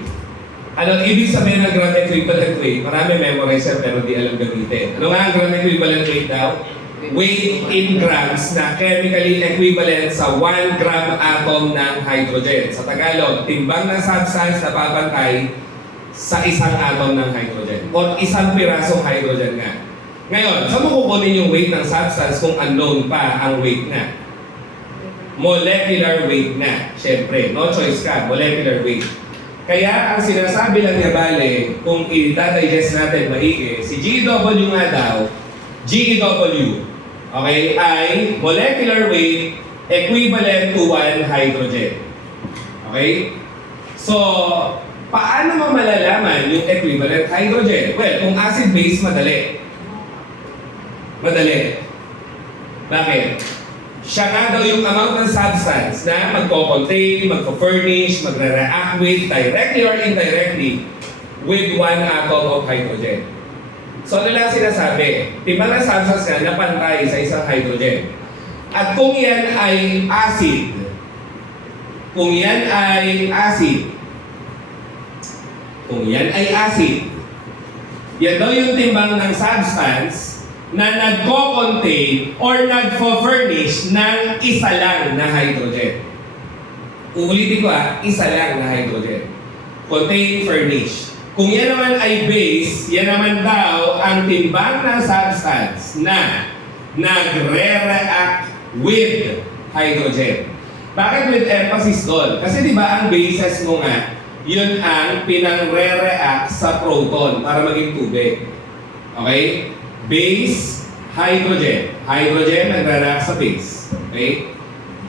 Ano ibig sabihin ng gram equivalent weight? Marami memorizer pero di alam gamitin. Ano nga ang gram equivalent weight daw? Weight in grams na chemically equivalent sa 1 gram atom ng hydrogen. Sa Tagalog, timbang na substance na babantay sa isang atom ng hydrogen o isang pirasong hydrogen nga. Ngayon, saan mo kukunin yung weight ng substance kung unknown pa ang weight na? Molecular weight na. Siyempre, no choice ka, molecular weight. Kaya ang sinasabi lang niya bale, kung i-digest natin maigi, si GW nga daw, GW, okay, ay molecular weight equivalent to 1 hydrogen. Okay? So, paano mo malalaman yung equivalent hydrogen? Well, kung acid-base, madali. Madali. Bakit? siya nga daw yung amount ng substance na magko-contain, magko-furnish, magre-react with, directly or indirectly, with one atom of hydrogen. So ano lang sinasabi? Timbang ng substance nga na pantay sa isang hydrogen. At kung yan ay acid, kung yan ay acid, yan daw yung timbang ng substance na nagko-contain or nagfo-furnish ng isa lang na hydrogen. Uulitin ko isa lang na hydrogen. Contain, furnish. Kung yan naman ay base, yan naman daw ang timbang ng substance na nagre-react with hydrogen. Bakit with emphasis doon? Kasi di ba ang bases mo nga, yun ang pinang-re-react sa proton para maging tubig. Okay? Base, hydrogen. Hydrogen nagre-react sa base. Okay?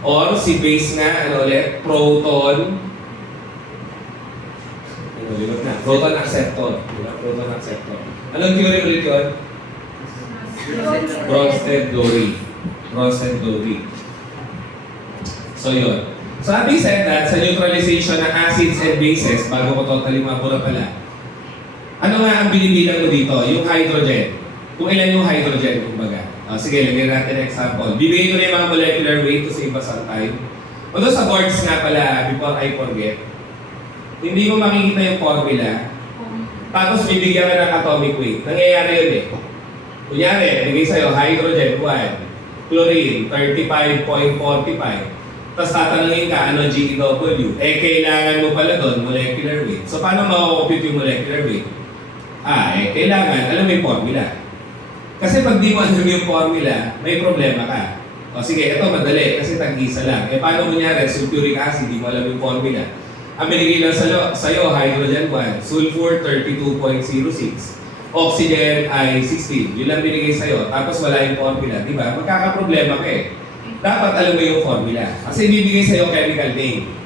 Or si base nga, ano ulit? Proton. Limot na. Proton acceptor. Diba? Proton acceptor. Anong theory ulit yun? Bronsted-Lowry. Bronsted-Lowry. So yun. So having said that, sa neutralization ng acids and bases, bago ko totally mabura pala, ano nga ang binibilang mo dito? Yung hydrogen. Kung ilan yung hydrogen, kumbaga. Sige, lagyan natin an example. Bibigay ko na yung mga molecular weight to save us some time. Although sa boards nga pala, before I forget, hindi mo makikita yung formula, tapos bibigyan ka ng atomic weight. Nangyayari yun eh. Kunyari, bigay sa'yo hydrogen 1, chlorine 35.45. Tapos tatanungin ka, ano GeW? Kailangan mo pala doon molecular weight. So paano makakompute yung molecular weight? Kailangan, alam mo yung formula. Kasi pag di mo alam yung formula, may problema ka. O sige, ito madali, kasi tag-isa lang. Paano mo nyari, sulfuric acid, di mo alam yung formula. Ang binigay lang sa'yo, hydrogen 1, sulfur 32.06, oxygen ay 16. Yun lang binigay sa'yo, tapos wala yung formula. Di ba? Magkakaproblema ka eh. Dapat alam mo yung formula. Kasi bibigay sa'yo chemical name.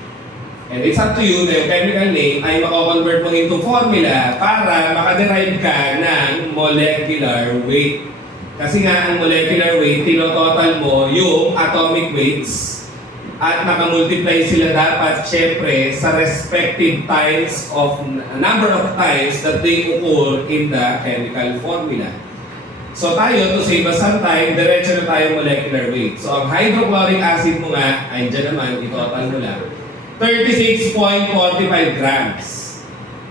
And it's up to you na yung chemical name ay makakonvert mo into formula para makaderive ka ng molecular weight. Kasi nga ang molecular weight, tinototal mo yung atomic weights at makamultiply sila dapat syempre sa respective times of number of times that they occur in the chemical formula. So tayo, to save us some time, diretso na tayo molecular weight. So ang hydrochloric acid mo nga, ay dyan naman, itotal mo lang, 36.45 grams.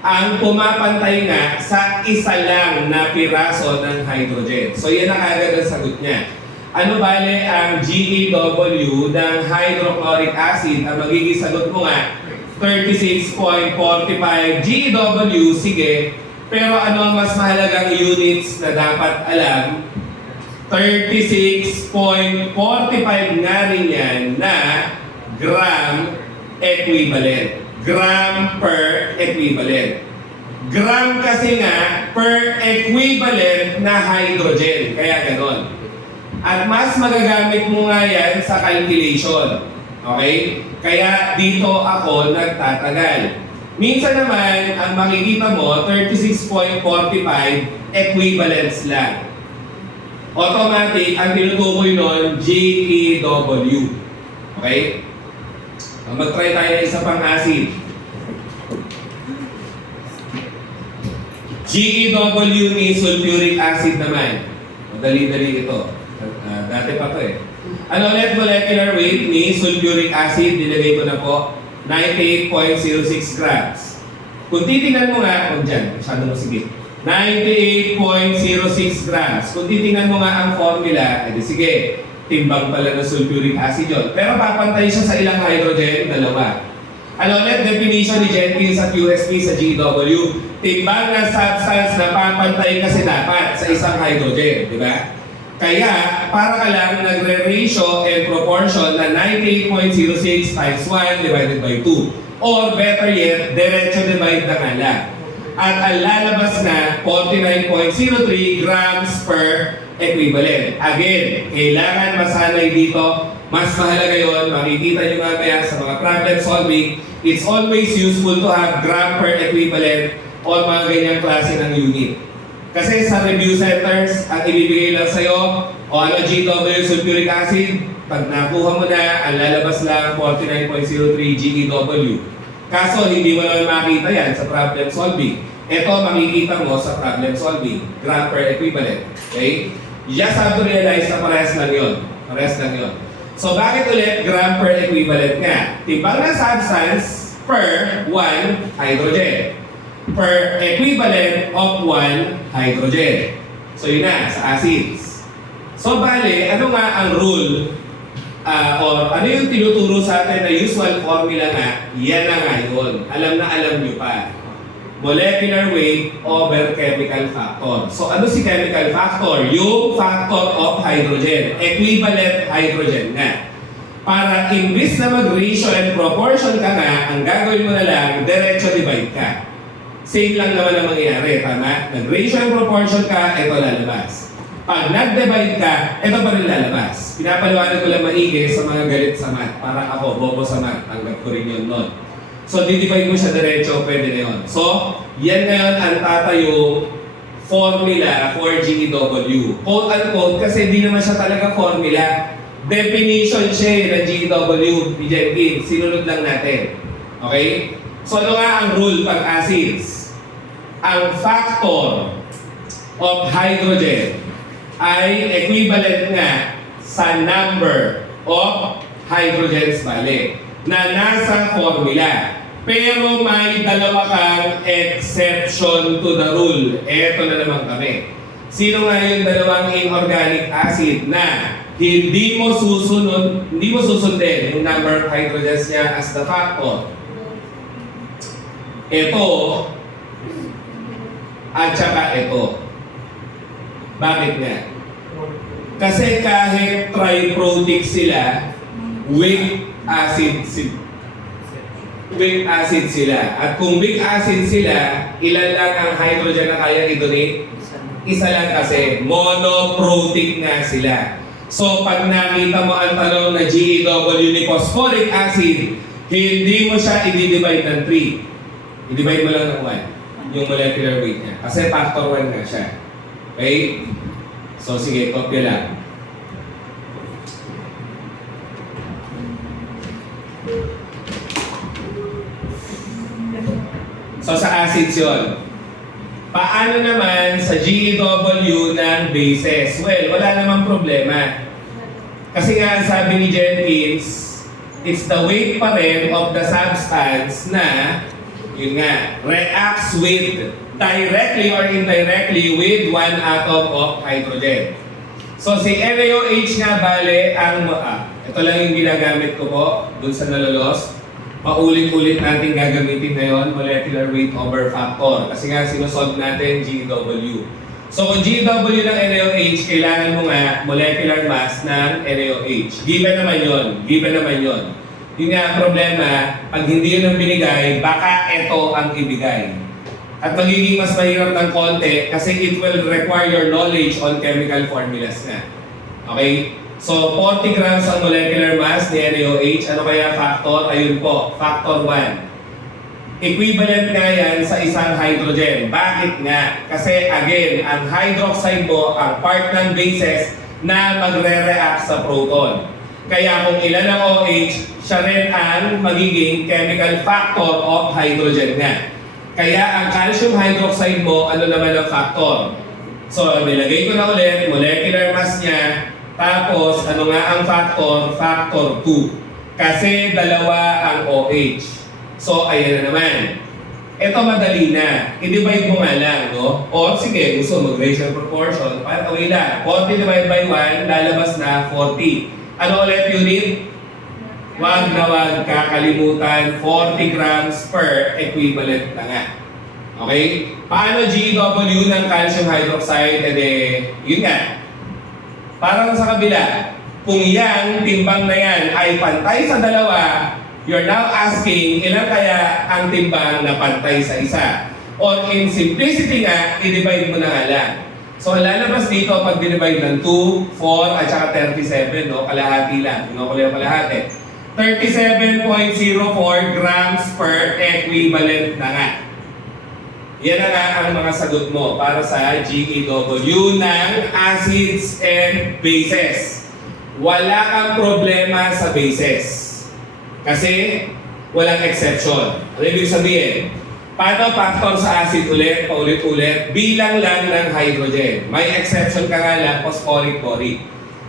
Ang pumapantay nga sa isa lang na piraso ng hydrogen. So yan ang agad ang sagot niya. Ano bale ang GeW ng hydrochloric acid? Ang magiging sagot mo nga, 36.45 GeW, sige. Pero ano ang mas mahalagang units na dapat alam? 36.45 nga rin yan na gram equivalent. Gram per equivalent. Gram kasi nga per equivalent na hydrogen. Kaya ganon. At mas magagamit mo nga yan sa calculation. Okay? Kaya dito ako nagtatagal. Minsan naman, ang makikita mo, 36.45 equivalents lang. Automatic, ang tinutukoy nun, GeW. Okay? Mag-try tayo ng isa pang acid. GeW ni sulfuric acid naman. Madali-dali ito. Dati pa to eh. Ano ulit molecular weight ni sulfuric acid? Nilagay ko na po. 98.06 grams. Kung titingnan mo nga, dyan, masyado mo sige. 98.06 grams. Kung titingnan mo nga ang formula, edi sige, timbang pala ng sulfuric acid yun. Pero papantay siya sa ilang hydrogen? Dalawa. Ano ulit definition ni Jenkins at USP sa GeW? Timbang ng substance na papantay kasi dapat sa isang hydrogen, di ba? Kaya, para ka lang nagre-ratio and proportion na 98.06 times 1 divided by 2. Or better yet, diretso divide na nga lang. At ang lalabas na 49.03 grams per equivalent. Again, kailangan masanay dito. Mas mahalaga yun, makikita nyo mamaya sa mga problem solving, it's always useful to have gram per equivalent o mga ganyang klase ng unit. Kasi sa review centers, ang ibibigay lang sa'yo, o ano GeW sulfuric acid, Pag nakuha mo na, ang lalabas lang 49.03 GeW. Kaso hindi mo naman makita yan sa problem solving. Ito makikita mo sa problem solving, gram per equivalent. Okay? You just have to realize na parehas lang yun. Parehas lang yun. So bakit ulit gram per equivalent nga? Timbang na substance per 1 hydrogen. Per equivalent of 1 hydrogen. So yun na, sa acids. So bale, ano nga ang rule? Or ano yung tinuturo sa atin na usual formula nga? Yan na nga yun. Alam na alam nyo pa. Molecular weight over chemical factor. So ano si chemical factor? Yung factor of hydrogen. Equivalent hydrogen nga. Para imbis na mag-ratio and proportion ka nga, ang gagawin mo na lang, diretso divide ka. Same lang naman ang mangyayari, tama? Nag-ratio and proportion ka, ito lalabas. Pag nag-divide ka, ito pa rin lalabas. Pinapaliwanag ko lang maigi sa mga galit sa math. Para ako, bobo sa math, tanggap ko rin yun nun. So, di-divide mo siya diretso, pwede na yun. So, yan na yun ang tatayong formula for GEW. Quote-unquote, kasi di naman siya talaga formula. Definition siya ng GEW, ni Jenkins. Sinunod lang natin. Okay? So, ano nga ang rule pag acids? Ang factor of hydrogen ay equivalent nga sa number of hydrogens bale na nasa formula. Pero may dalawa kang exception to the rule. Eto na naman kami. Sino nga yung dalawang inorganic acid na hindi mo susundin yung number of hydrogens niya as the factor? Ito at saka ito. Bakit nga? Kasi kahit triprotic sila, weak acid sila. At kung weak acid sila, ilan lang ang hydrogen na kaya i-donate? Isa lang kasi, monoprotic nga sila. So pag nakita mo ang tanong na GeW ni phosphoric acid, hindi mo siya i-divide ng 3. I-divide mo lang ng 1, yung molecular weight niya. Kasi factor 1 nga siya. Okay? So sige, kopya lang. So sa acids yun. Paano naman sa GeW ng bases? Well, wala namang problema. Kasi nga sabi ni Jenkins, it's the weight pa rin of the substance na, yun nga, reacts with directly or indirectly with one atom of hydrogen. So si NaOH nga bale ang, ito lang yung ginagamit ko po dun sa nalolos. Paulit-ulit natin gagamitin ngayon, molecular weight over factor. Kasi nga sinusolve natin GeW. So kung GeW ng NaOH, kailangan mo nga molecular mass ng NaOH. Given naman yun. Given naman yun. Yun nga ang problema, pag hindi yun ang binigay, baka ito ang ibigay. At magiging mas mahirap ng konti kasi it will require your knowledge on chemical formulas na. Okay? So, 40 grams ang molecular mass ni NaOH. Ano kaya factor? Ayun po, factor 1. Equivalent nga yan sa isang hydrogen. Bakit nga? Kasi again, ang hydroxide mo, ang part ng bases na magre-react sa proton. Kaya kung ilan ang OH, siya rin ang magiging chemical factor of hydrogen nga. Kaya ang calcium hydroxide mo, ano naman ang factor? So, nilagay ko na ulit, molecular mass niya, tapos, ano nga ang factor? Factor 2. Kasi dalawa ang OH. So, ayan na naman. Ito madali na. I-divide mo nga lang, no? O, sige, gusto mag-ratio proportion. Okay lang. 40 divided by 1, lalabas na 40. Ano ulit unit? Wag na wag kakalimutan, 40 grams per equivalent na nga. Okay? Paano GeW ng calcium hydroxide? Yun nga. Parang sa kabila, kung yang timbang na yan ay pantay sa dalawa, you're now asking ilan kaya ang timbang na pantay sa isa. Or in simplicity nga, i-divide mo na nga lang. So lalabas dito pag divide ng 2, 4, at saka 37, no? Kalahati lang. Kinukuha yung kalahati. 37.04 grams per equivalent na nga. Yan na nga ang mga sagot mo para sa GeW ng acids and bases. wala kang problema sa bases. Kasi walang exception. Ano ibig sabihin? Paano factor sa acid ulit, paulit-ulit, bilang lang ng hydrogen. May exception ka nga lang, phosphoric-boric.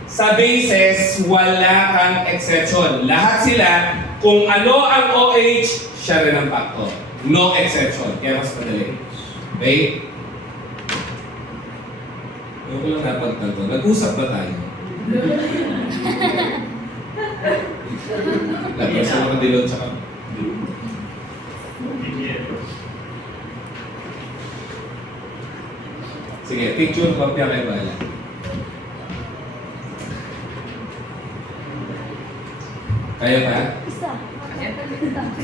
Sa bases, wala kang exception. Lahat sila, kung ano ang OH, siya rin ang factor. No exception. Kaya mas madali. Okay? Ano ko lang napagtanto? Nag-usap ba tayo? Lapos sa mga dilon tsaka... Sige, picture kopya kayo bala. Kaya pa?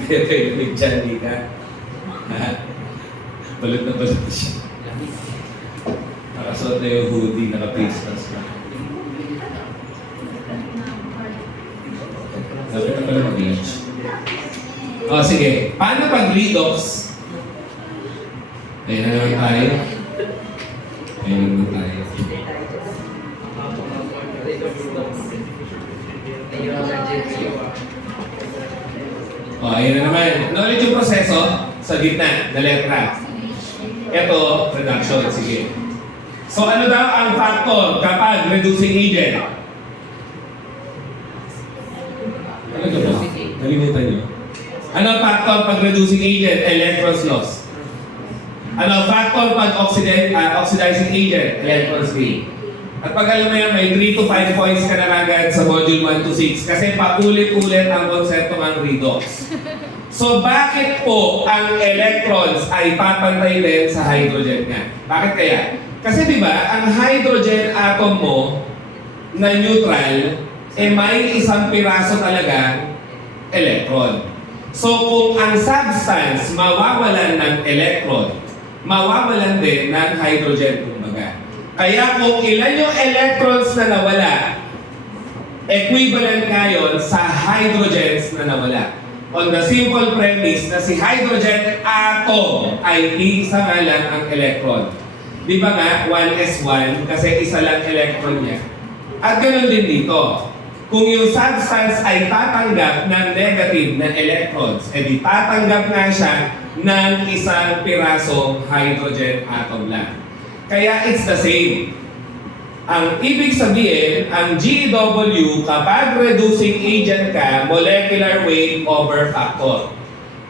Kaya kayo nag-dyan, di ka? Balot na siya. Nakasuot na yung hoodie, naka-face mask na. Dapat na pala mag-lunch. O, sige. Paano pag redox? Ayan na naman tayo. Ayan na naman tayo. O, ayan na naman. Ano ulit yung proseso? Sa gitna, na letra. Ito, reduction. Sige. So, ano daw ang factor kapag reducing agent? Ano ba? Nalimutan nyo. Ano ang factor pag reducing agent? Electrons loss. Ano ang factor pag oxidizing agent? Electrons gain. At pag alam mo yan, may 3 to 5 points ka na agad sa module 1 to 6 kasi paulit-ulit ang konsepto ng redox. So bakit po ang electrons ay papantay din sa hydrogen niya? Bakit kaya? Kasi di ba, ang hydrogen atom mo na neutral, may isang piraso talaga electron. So kung ang substance mawawalan ng electron, mawawalan din ng hydrogen kumbaga. Kaya kung ilan yung electrons na nawala, equivalent ngayon sa hydrogens na nawala. On the simple premise na si hydrogen atom ay isa nga lang ang electron. Di ba nga, 1s1 kasi isa lang electron niya. At ganoon din dito. Kung yung substance ay tatanggap ng negative na electrons, edi tatanggap nga siya ng isang pirasong hydrogen atom lang. Kaya it's the same. Ang ibig sabihin, ang GW kapag reducing agent ka, molecular weight over factor.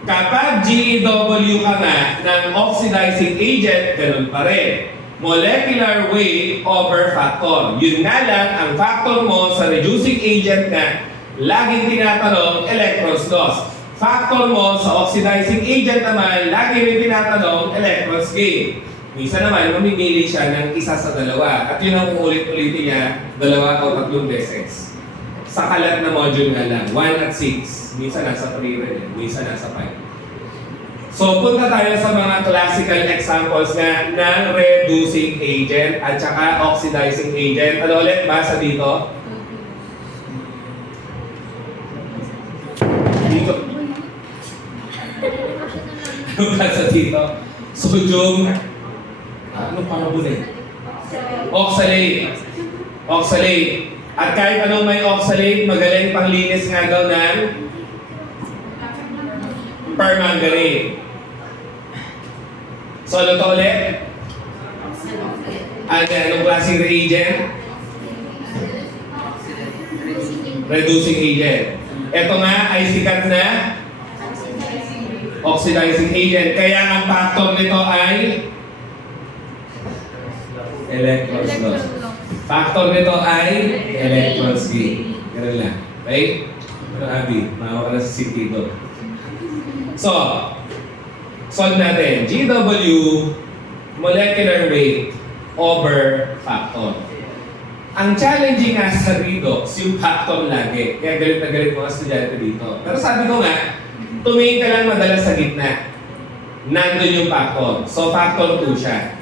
Kapag GW ka nga ng oxidizing agent, ganun pa rin. Molecular weight over factor. Yun nga lang, ang factor mo sa reducing agent na laging tinatanong electrons loss. Factor mo sa oxidizing agent naman, lagi rin tinatanong electrons gain. Minsan naman, mamimili siya ng isa sa dalawa. At yun ang uulit-ulitin niya, 2 o 3 beses. Sa kalat na module nga lang, 1 at 6. Minsan nasa 3 rin, minsan nasa 5. So, punta tayo sa mga classical examples nga ng reducing agent at saka oxidizing agent. Ano ulit? Basa dito. Dito. Basa dito. Sodium. Ano pangabunay? Oxalate. Oxalate. At kahit anong may oxalate, magaling panglinis nga daw ng permanganate. So, ano to ulit? Anong klaseng reagent? Reducing agent. Ito nga ay sikat na oxidizing agent. Kaya ang factor nito ay electrons loss. Factor nito ay electrons gain. Ganun lang. Okay? Pero Abby, mahawa ka na sa sentido. So, solve natin. GW, molecular weight over factor. Ang challenging nga sa redox, yung factor lagi. Kaya galit na galit mga estudyante dito. Pero sabi ko nga, tumingin ka lang madalas sa gitna. Nandun yung factor. So, factor 2 siya.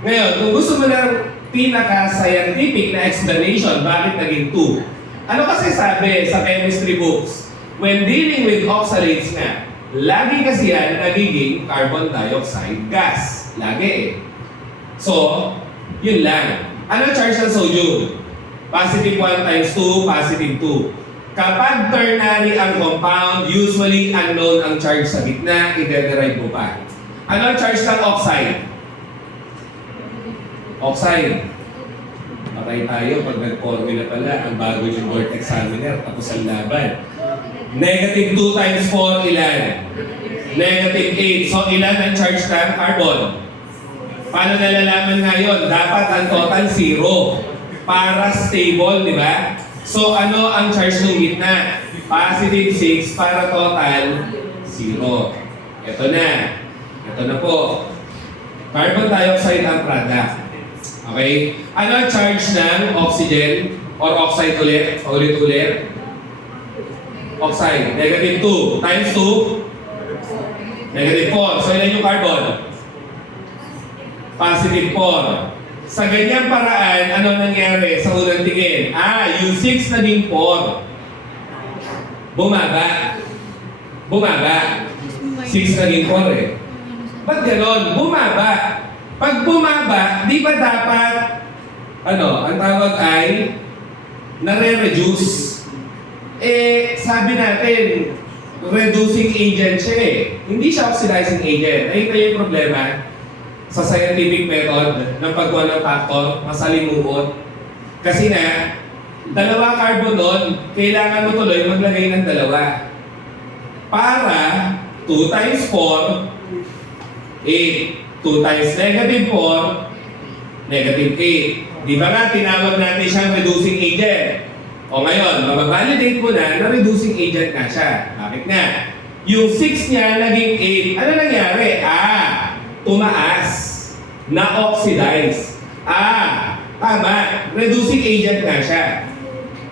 Ngayon, kung gusto mo ng pinaka-scientific na explanation, bakit naging 2? Ano kasi sabi sa chemistry books? When dealing with oxalates nga, lagi kasi yan nagiging carbon dioxide gas. Lagi eh. So, yun lang. Ano charge ng sodium? Positive 1 times 2, positive 2. Kapag ternary ang compound, usually unknown ang charge sa gitna, i-derive mo pa. Ano ang charge ng oxide? Oxide. Patay tayo pag nag-formula pala, ang bago yung board examiner, tapos ang laban. Negative 2 times 4, ilan? Negative 8. So, ilan ang charge ng carbon? Paano nalalaman ngayon? Dapat ang total 0 para stable, di ba? So, ano ang charge ng gitna? Positive 6 para total 0. Ito na. Ito na po. Carbon dioxide ang product. Okay? Ano ang charge ng oxygen or oxide ulit? Ulit-ulit. Oxide. Negative 2 times 2. Negative 4. So, ilan yung carbon? Positive 4. Sa ganyang paraan, ano nangyari sa unang tingin? Yung 6 naging 4. Bumaba. Bumaba. 6 naging 4 eh. Ba't ganon? Bumaba. Pag bumaba, di ba dapat, ang tawag ay, nare-reduce. Sabi natin, reducing agent siya eh. Hindi siya oxidizing agent. Nakita yung problema sa scientific method ng pagkuha ng factor, masalimuot. Kasi na, dalawa carbon doon, kailangan mo tuloy maglagay ng dalawa. Para 2 times 4, 8. 2 times negative 4, negative 8. Di ba nga, tinawag natin siyang reducing agent. O ngayon, mababalidate mo na reducing agent na siya. Bakit nga? Yung 6 niya naging 8. Ano nangyari? Tumaas. Na-oxidize. Tama. Reducing agent na siya.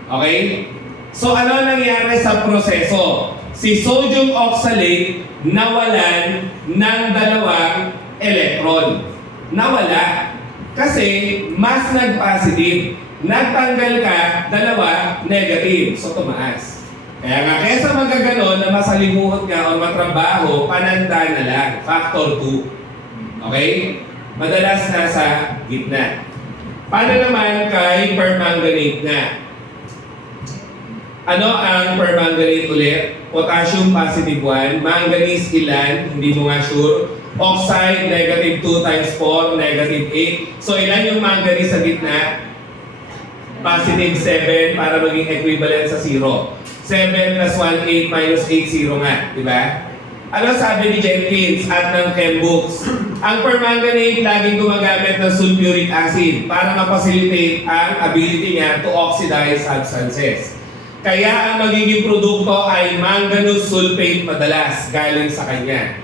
Okay? So ano nangyari sa proseso? Si sodium oxalate nawalan ng dalawang electron. Nawala. Kasi mas nag-positive. Nagtanggal ka, dalawa, negative. So tumaas. Kaya nga, kesa magaganon na masalimuot ka o matrabaho, pananda na lang. Factor 2. Okay? Madalas nasa gitna. Paano naman kay permanganate na? Ano ang permanganate ulit? Potassium positive 1, manganese ilan? Hindi mo nga sure. Oxide, negative 2 times 4, negative 8. So ilan yung manganese sa gitna? Positive 7 para maging equivalent sa 0. 7 plus 1, 8 minus 8, 0 nga. Diba? Ano sabi ni Jenkins at ng Chembooks? Ang permanganate laging gumagamit ng sulfuric acid para ma-facilitate ang ability niya to oxidize substances. Kaya ang magiging produkto ay manganese sulfate madalas galing sa kanya.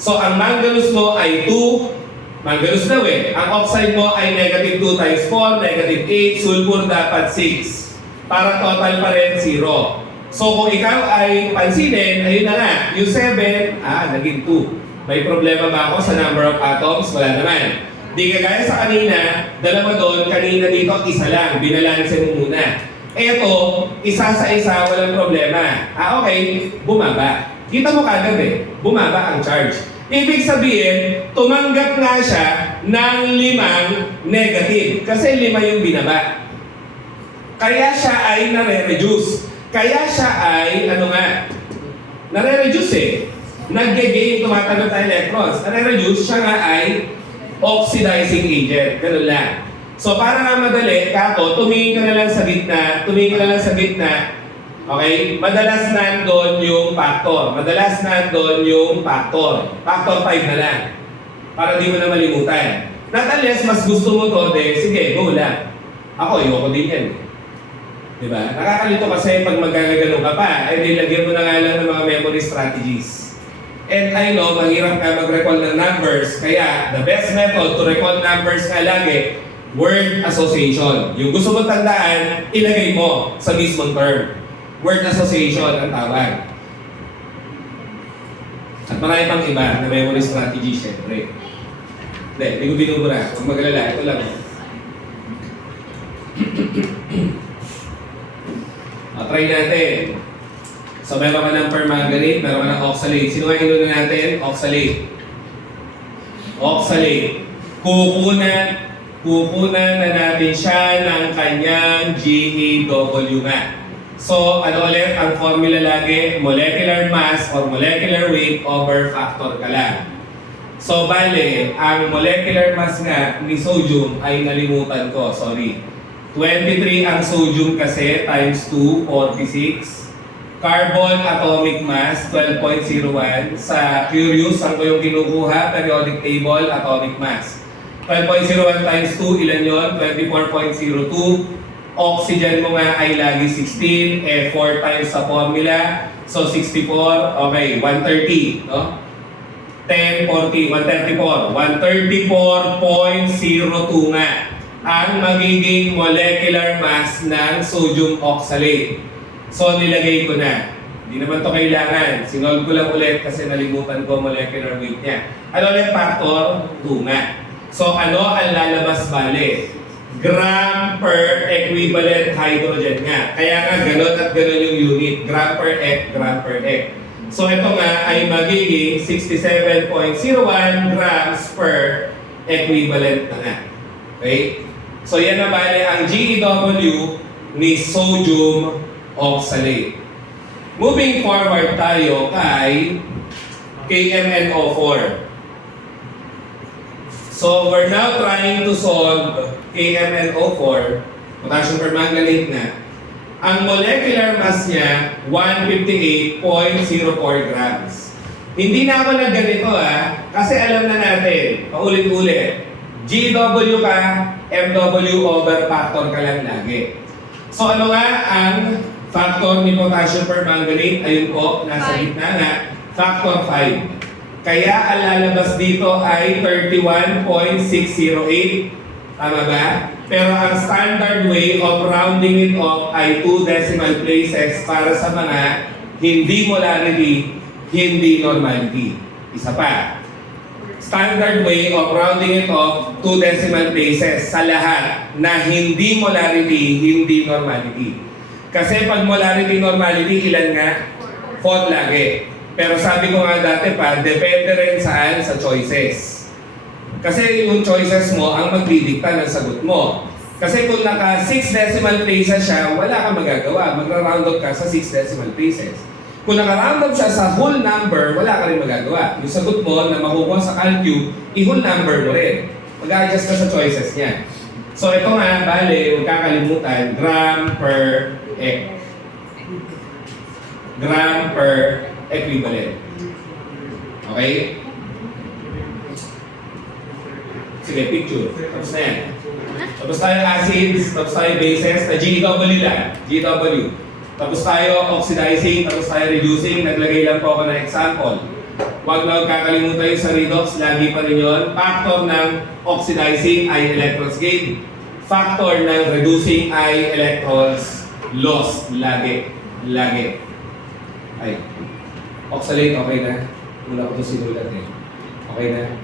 So ang manganese mo ay 2, manganese daw eh. Ang oxide mo ay negative 2 times 4, negative 8, sulfur dapat 6. Para total pa rin 0. So kung ikaw ay pansinin, ayun na nga, yung 7, naging 2. May problema ba ako sa number of atoms? Wala naman. Di kagaya sa kanina, dalawa doon, kanina dito, isa lang, binalansin mo muna. Eto, isa sa isa, walang problema. Okay, bumaba. Kita mo kagad eh, bumaba ang charge. Ibig sabihin, tumanggap nga siya ng 5 negative. Kasi 5 yung binaba. Kaya siya ay nare-reduce. Kaya siya ay, nare-reduce eh. Nag-gain, tumatanggap tayo electrons. Nare-reduce, siya nga ay oxidizing agent. Ganun lang. So para nga madali, kako, tumingin ka na lang sa gitna, okay? Madalas nandun yung factor. Factor 5 na lang. Para di mo na malimutan. Not unless mas gusto mo to, sige, go lang. Ako, ayoko din yan. Diba? Nakakalito kasi pag magagano ka pa, nilagyan mo na nga lang ng mga memory strategies. And I know, mahirap ka mag-recall ng numbers, kaya the best method to recall numbers nga lagi, word association. Yung gusto mo tandaan, ilagay mo sa mismong term. Word association ang tawag. At marami pang iba na memory strategy, syempre. Hindi ko binubura. Kung magalala, ito lang. Try natin. So meron ka ng permanganate, meron ka ng oxalate. Sino nga inuna natin? Oxalate. Kukunan kukunan na natin siya ng kanyang GAW nga. So, ano ulit ang formula lagi? Molecular mass or molecular weight over factor ka lang. So, bale, ang molecular mass nga ni sodium ay nalimutan ko, sorry. 23 ang sodium kasi times 2, 46. Carbon atomic mass, 12.01. Sa curious, ang ko yung kinukuha, periodic table, atomic mass. 12.01 times 2, ilan yun? 24.02. Oxygen mo nga ay lagi 16, 4 times sa formula. So, 64, okay, 130, no? 10, 40, 134. 134.02 nga ang magiging molecular mass ng sodium oxalate. So, nilagay ko na. Hindi naman to kailangan. Sinolve ko lang ulit kasi nalimutan ko molecular weight niya. Ano ulit factor? 2 nga. So, ano ang lalabas bale? Gram per equivalent hydrogen nga. Kaya nga ganun at ganun yung unit. Gram per ek, gram per ek. So ito nga ay magiging 67.01 grams per equivalent na nga. Okay? So yan na bale ang GEW ni sodium oxalate. Moving forward tayo kay KMNO4. So we're now trying to solve KMNO4, potassium permanganate na. Ang molecular mass niya, 158.04 grams. Hindi na ako nagganito kasi alam na natin, paulit-ulit, GW ka, MW over factor ka lang lagi. So ano nga ang factor ni potassium permanganate? Ayun po, nasa gitna nga, factor 5. Kaya ang lalabas dito ay 31.608. Tama ba? Pero ang standard way of rounding it off ay 2 decimal places para sa mga hindi molarity, hindi normality. Isa pa. Standard way of rounding it off 2 decimal places sa lahat na hindi molarity, hindi normality. Kasi pag molarity, normality, ilan nga? 4 lagi. Pero sabi ko nga dati pa, depende rin saan sa choices. Kasi yung choices mo ang magdidikta ng sagot mo. Kasi kung naka 6 decimal places siya, wala kang magagawa. Magra-round up ka sa 6 decimal places. Kung naka-round up siya sa whole number, wala ka rin magagawa. Yung sagot mo na makukuha sa calcu, i-whole number mo rin. Mag-adjust ka sa choices niya. So ito nga, bale, huwag kakalimutan, gram per ek. Gram per equivalent. Okay? Sige, picture. Tapos na yan. Tapos tayo acids, tapos tayo bases, na GW lang. GW. Tapos tayo oxidizing, tapos tayo reducing. Naglagay lang po ako ng example. Huwag na kakalimutan yung sa redox, lagi pa rin yun. Factor ng oxidizing ay electrons gain. Factor ng reducing ay electrons lost. Lagi. Lagi. Ay. Oxalate, okay na. Wala ko ito sinulat eh. Okay na.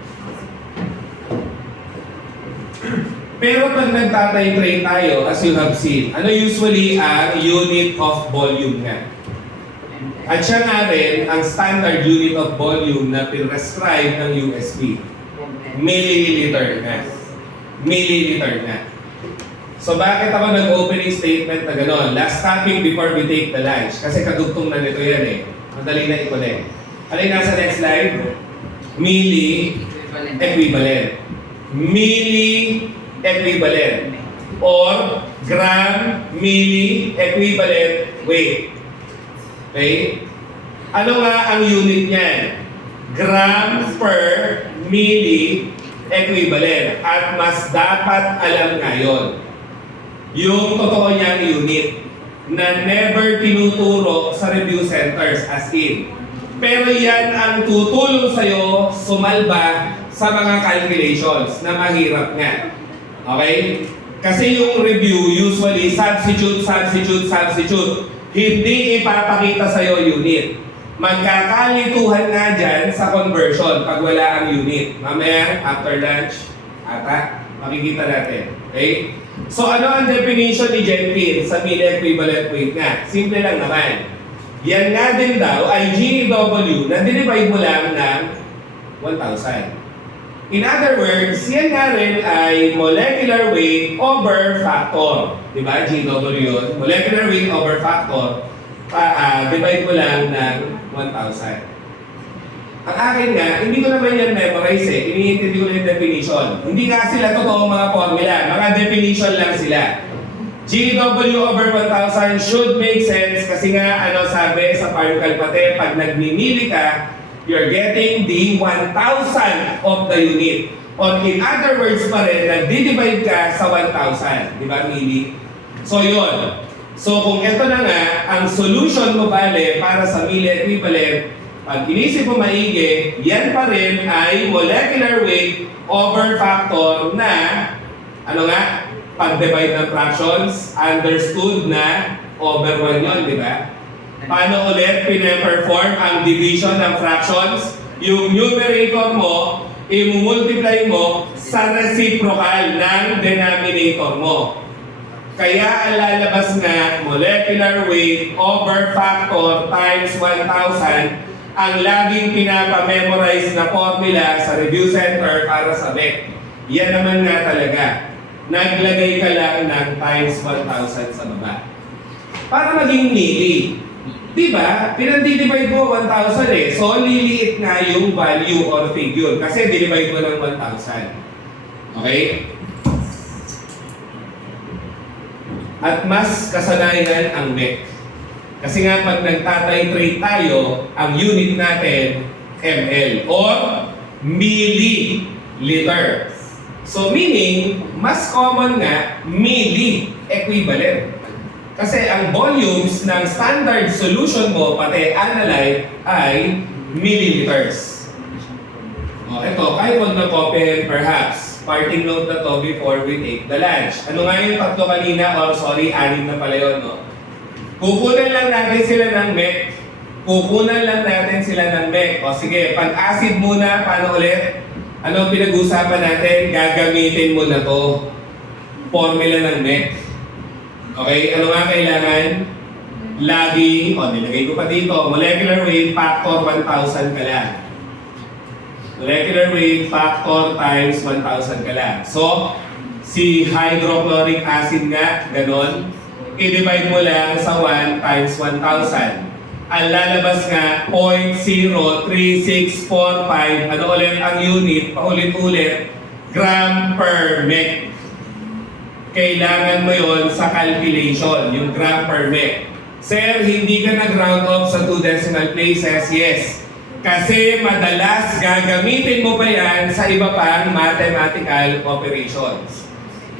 Pero pag nagtatitrate tayo, as you have seen, ano usually ang unit of volume nga? At siya nga rin, ang standard unit of volume na pinrescribe ng USP. Milliliter na. Milliliter na. So bakit ako nag-opening statement na gano'n? Last topic before we take the lunch. Kasi kadugtong na nito yan eh. Madali na ikunin. Ano yung nasa next slide? Milli equivalent. Milli equivalent. Or gram milli equivalent weight. Okay? Ano nga ang unit niyan? Gram per milli equivalent. At mas dapat alam ngayon yung totoo niyang unit na never tinuturo sa review centers as in. Pero yan ang tutulong sa'yo sumalba sa mga calculations na mahirap nga. Okay? Kasi yung review usually substitute. Hindi ipapakita sa'yo unit. Magkakalituhan nga dyan sa conversion pag wala ang unit. Mamaya, after lunch, ata, makikita natin. Okay? So ano ang definition ni Jenkins sa mean equivalent weight nga? Simple lang naman. Yan nga din daw ay GW na dinivide mo lang ng 1,000. In other words, yan nga rin ay molecular weight over factor. Diba? GW yun. Molecular weight over factor. Divide mo lang ng 1,000. Ang akin nga, hindi ko naman yan memorize eh. Iniintindi ko lang yung definition. Hindi nga sila totoong mga formula. Mga definition lang sila. GW over 1,000 should make sense kasi nga ano sabi sa particle pati, pag nagmimili ka, you're getting the 1,000 of the unit. Or in other words pa rin, nagdi-divide ka sa 1,000. Di ba, Mili? So, yun. So, kung ito na nga, ang solution mo bale para sa milli equivalent, pag inisip mo maigi, yan pa rin ay molecular weight over factor na, ano nga, pag-divide ng fractions, understood na over 1 yun, di ba? Paano ulit pina-perform ang division ng fractions? Yung numerator mo, i-multiply mo sa reciprocal ng denominator mo. Kaya ang lalabas na molecular weight over factor times 1,000 ang laging pinapamemorize na formula sa review center para sa MEC. Yan naman nga talaga. Naglagay ka lang ng times 1,000 sa baba. Para maging milli. Diba? Pinag-divide mo 1,000 eh. So, liliit nga yung value or figure. Kasi divide mo ng 1,000. Okay? At mas kasanayan ang MEC. Kasi nga pag nagtatitrate tayo, ang unit natin, ml or milliliter. So meaning, mas common nga, milli equivalent. Kasi ang volumes ng standard solution mo, pati analyte, ay milliliters. O, ito, kahit huwag na copy, perhaps, parting note na to before we take the lunch. Ano nga yung tatlo kanina, or sorry, 6 na pala yun, no? Kukunan lang natin sila ng MEC. Kukunan lang natin sila ng MEC. O sige, pag-acid muna, paano ulit? Ano pinag-usapan natin? Gagamitin mo na to. Formula ng MEC. Okay, ano nga kailangan? Laging, nilagay ko pa dito, molecular weight factor 1,000 ka lang. Molecular weight factor times 1,000 ka lang. So, si hydrochloric acid nga, ganon. I-divide mo lang sa 1 times 1,000. Ang lalabas nga, 0.03645. Ano ulit ang unit? Paulit-ulit. Gram per mec. Kailangan mo yon sa calculation, yung gram per mec. Sir, hindi ka nag-round off sa 2 decimal places? Yes. Kasi madalas gagamitin mo pa yan sa iba pang mathematical operations.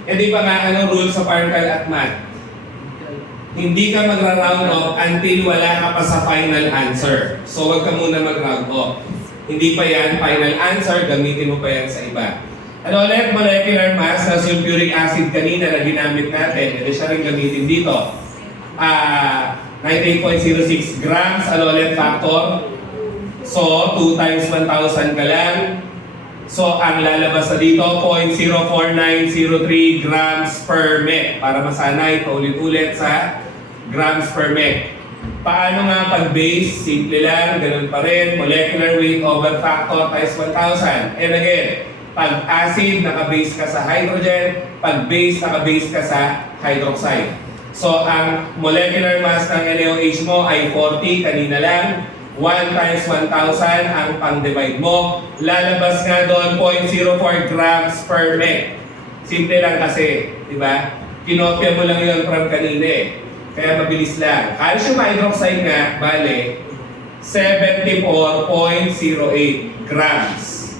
E di ba nga anong rule sa particle at math? Hindi ka magra-round off until wala ka pa sa final answer. So wag ka muna mag-round off. Hindi pa yan final answer, gamitin mo pa yan sa iba. Ano ulit? Molecular mass na sulfuric acid kanina na ginamit natin. Ito siya rin gamitin dito. 98.06 grams. Ano ulit? Factor. So 2 times 1,000 ka lang. So ang lalabas na dito, 0.04903 grams per mec. Para masanay, paulit-ulit sa grams per mec. Paano nga pag-base? Simple lang, ganun pa rin. Molecular weight over factor times 1,000. And again, pag acid, naka-base ka sa hydrogen. Pag base, naka-base ka sa hydroxide. So ang molecular mass ng NaOH mo ay 40, kanina lang. 1 times 1,000 ang pang-divide mo. Lalabas nga doon 0.04 grams per mec. Simple lang kasi, di ba? Kinopya mo lang yun from kanina eh. Kaya mabilis lang. Calcium hydroxide nga, bale, 74.08 grams.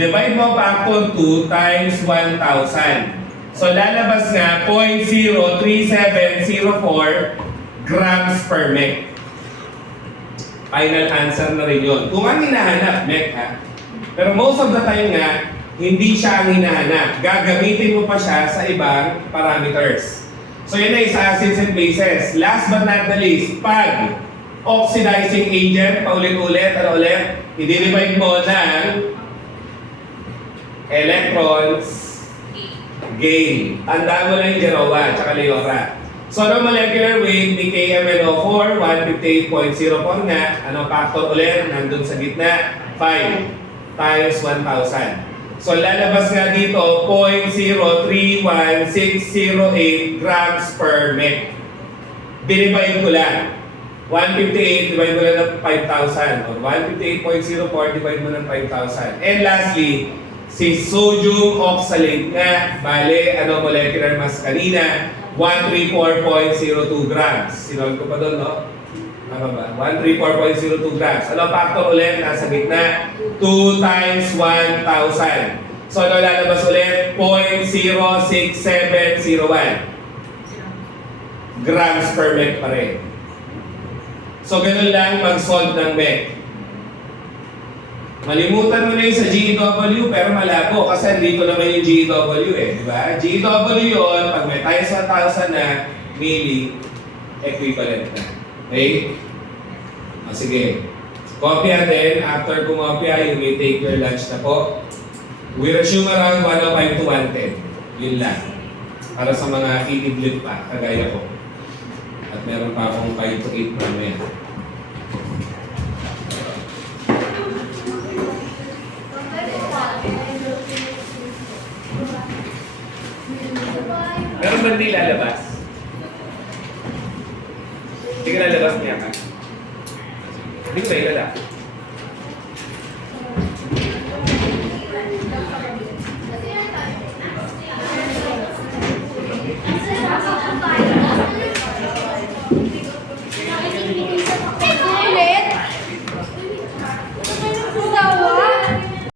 Divide mo factor 2 times 1,000. So lalabas nga 0.03704 grams per mec. Final answer na rin yun. Kung ang hinahanap, mec ha. Pero most of the time nga, hindi siya ang hinahanap. Gagamitin mo pa siya sa ibang parameters. So yun ay sa acids and bases. Last but not the least, pag oxidizing agent, paulit-ulit, ano ulit? I-divide mo ng electrons gain. Tandaan mo lang yung Genoa, tsaka Leora. So, ano molecular weight ni KMNO4? 158.04 nga. Ano factor ulit? Nandun sa gitna. 5 times 1,000. So lalabas nga dito 0.031608 grams per mech. Dinivide ko lang. 158 divide mo lang ng 5,000 or 158.04 divide mo ng 5,000. And lastly, si sodium oxalate nga, bale, ano molecular mass kanina, 134.02 grams. Sinol ko pa doon, no? Tama ba? 134.02 grams. Ano factor ulit? Nasa gitna. 2 times 1,000. So, ano lalabas ulit? 0.06701 grams per mech pa rin. So, ganun lang mag-solve ng mech. Malimutan mo na yung sa GEW, pero malabo kasi dito naman yung GEW eh, di ba? GEW yun, pag may times 1,000 na, milli, equivalent na. Okay? O, sige. Kopya din. After kumopya, you may take your lunch na po. We resume around 105 to 110. Yun lang. Para sa mga iidlit pa, kagaya ko. At meron pa akong 5 to 8 mamaya. Meron ba hindi lalabas? Hindi ka lalabas niya ka? Hindi ko ba ilalabas?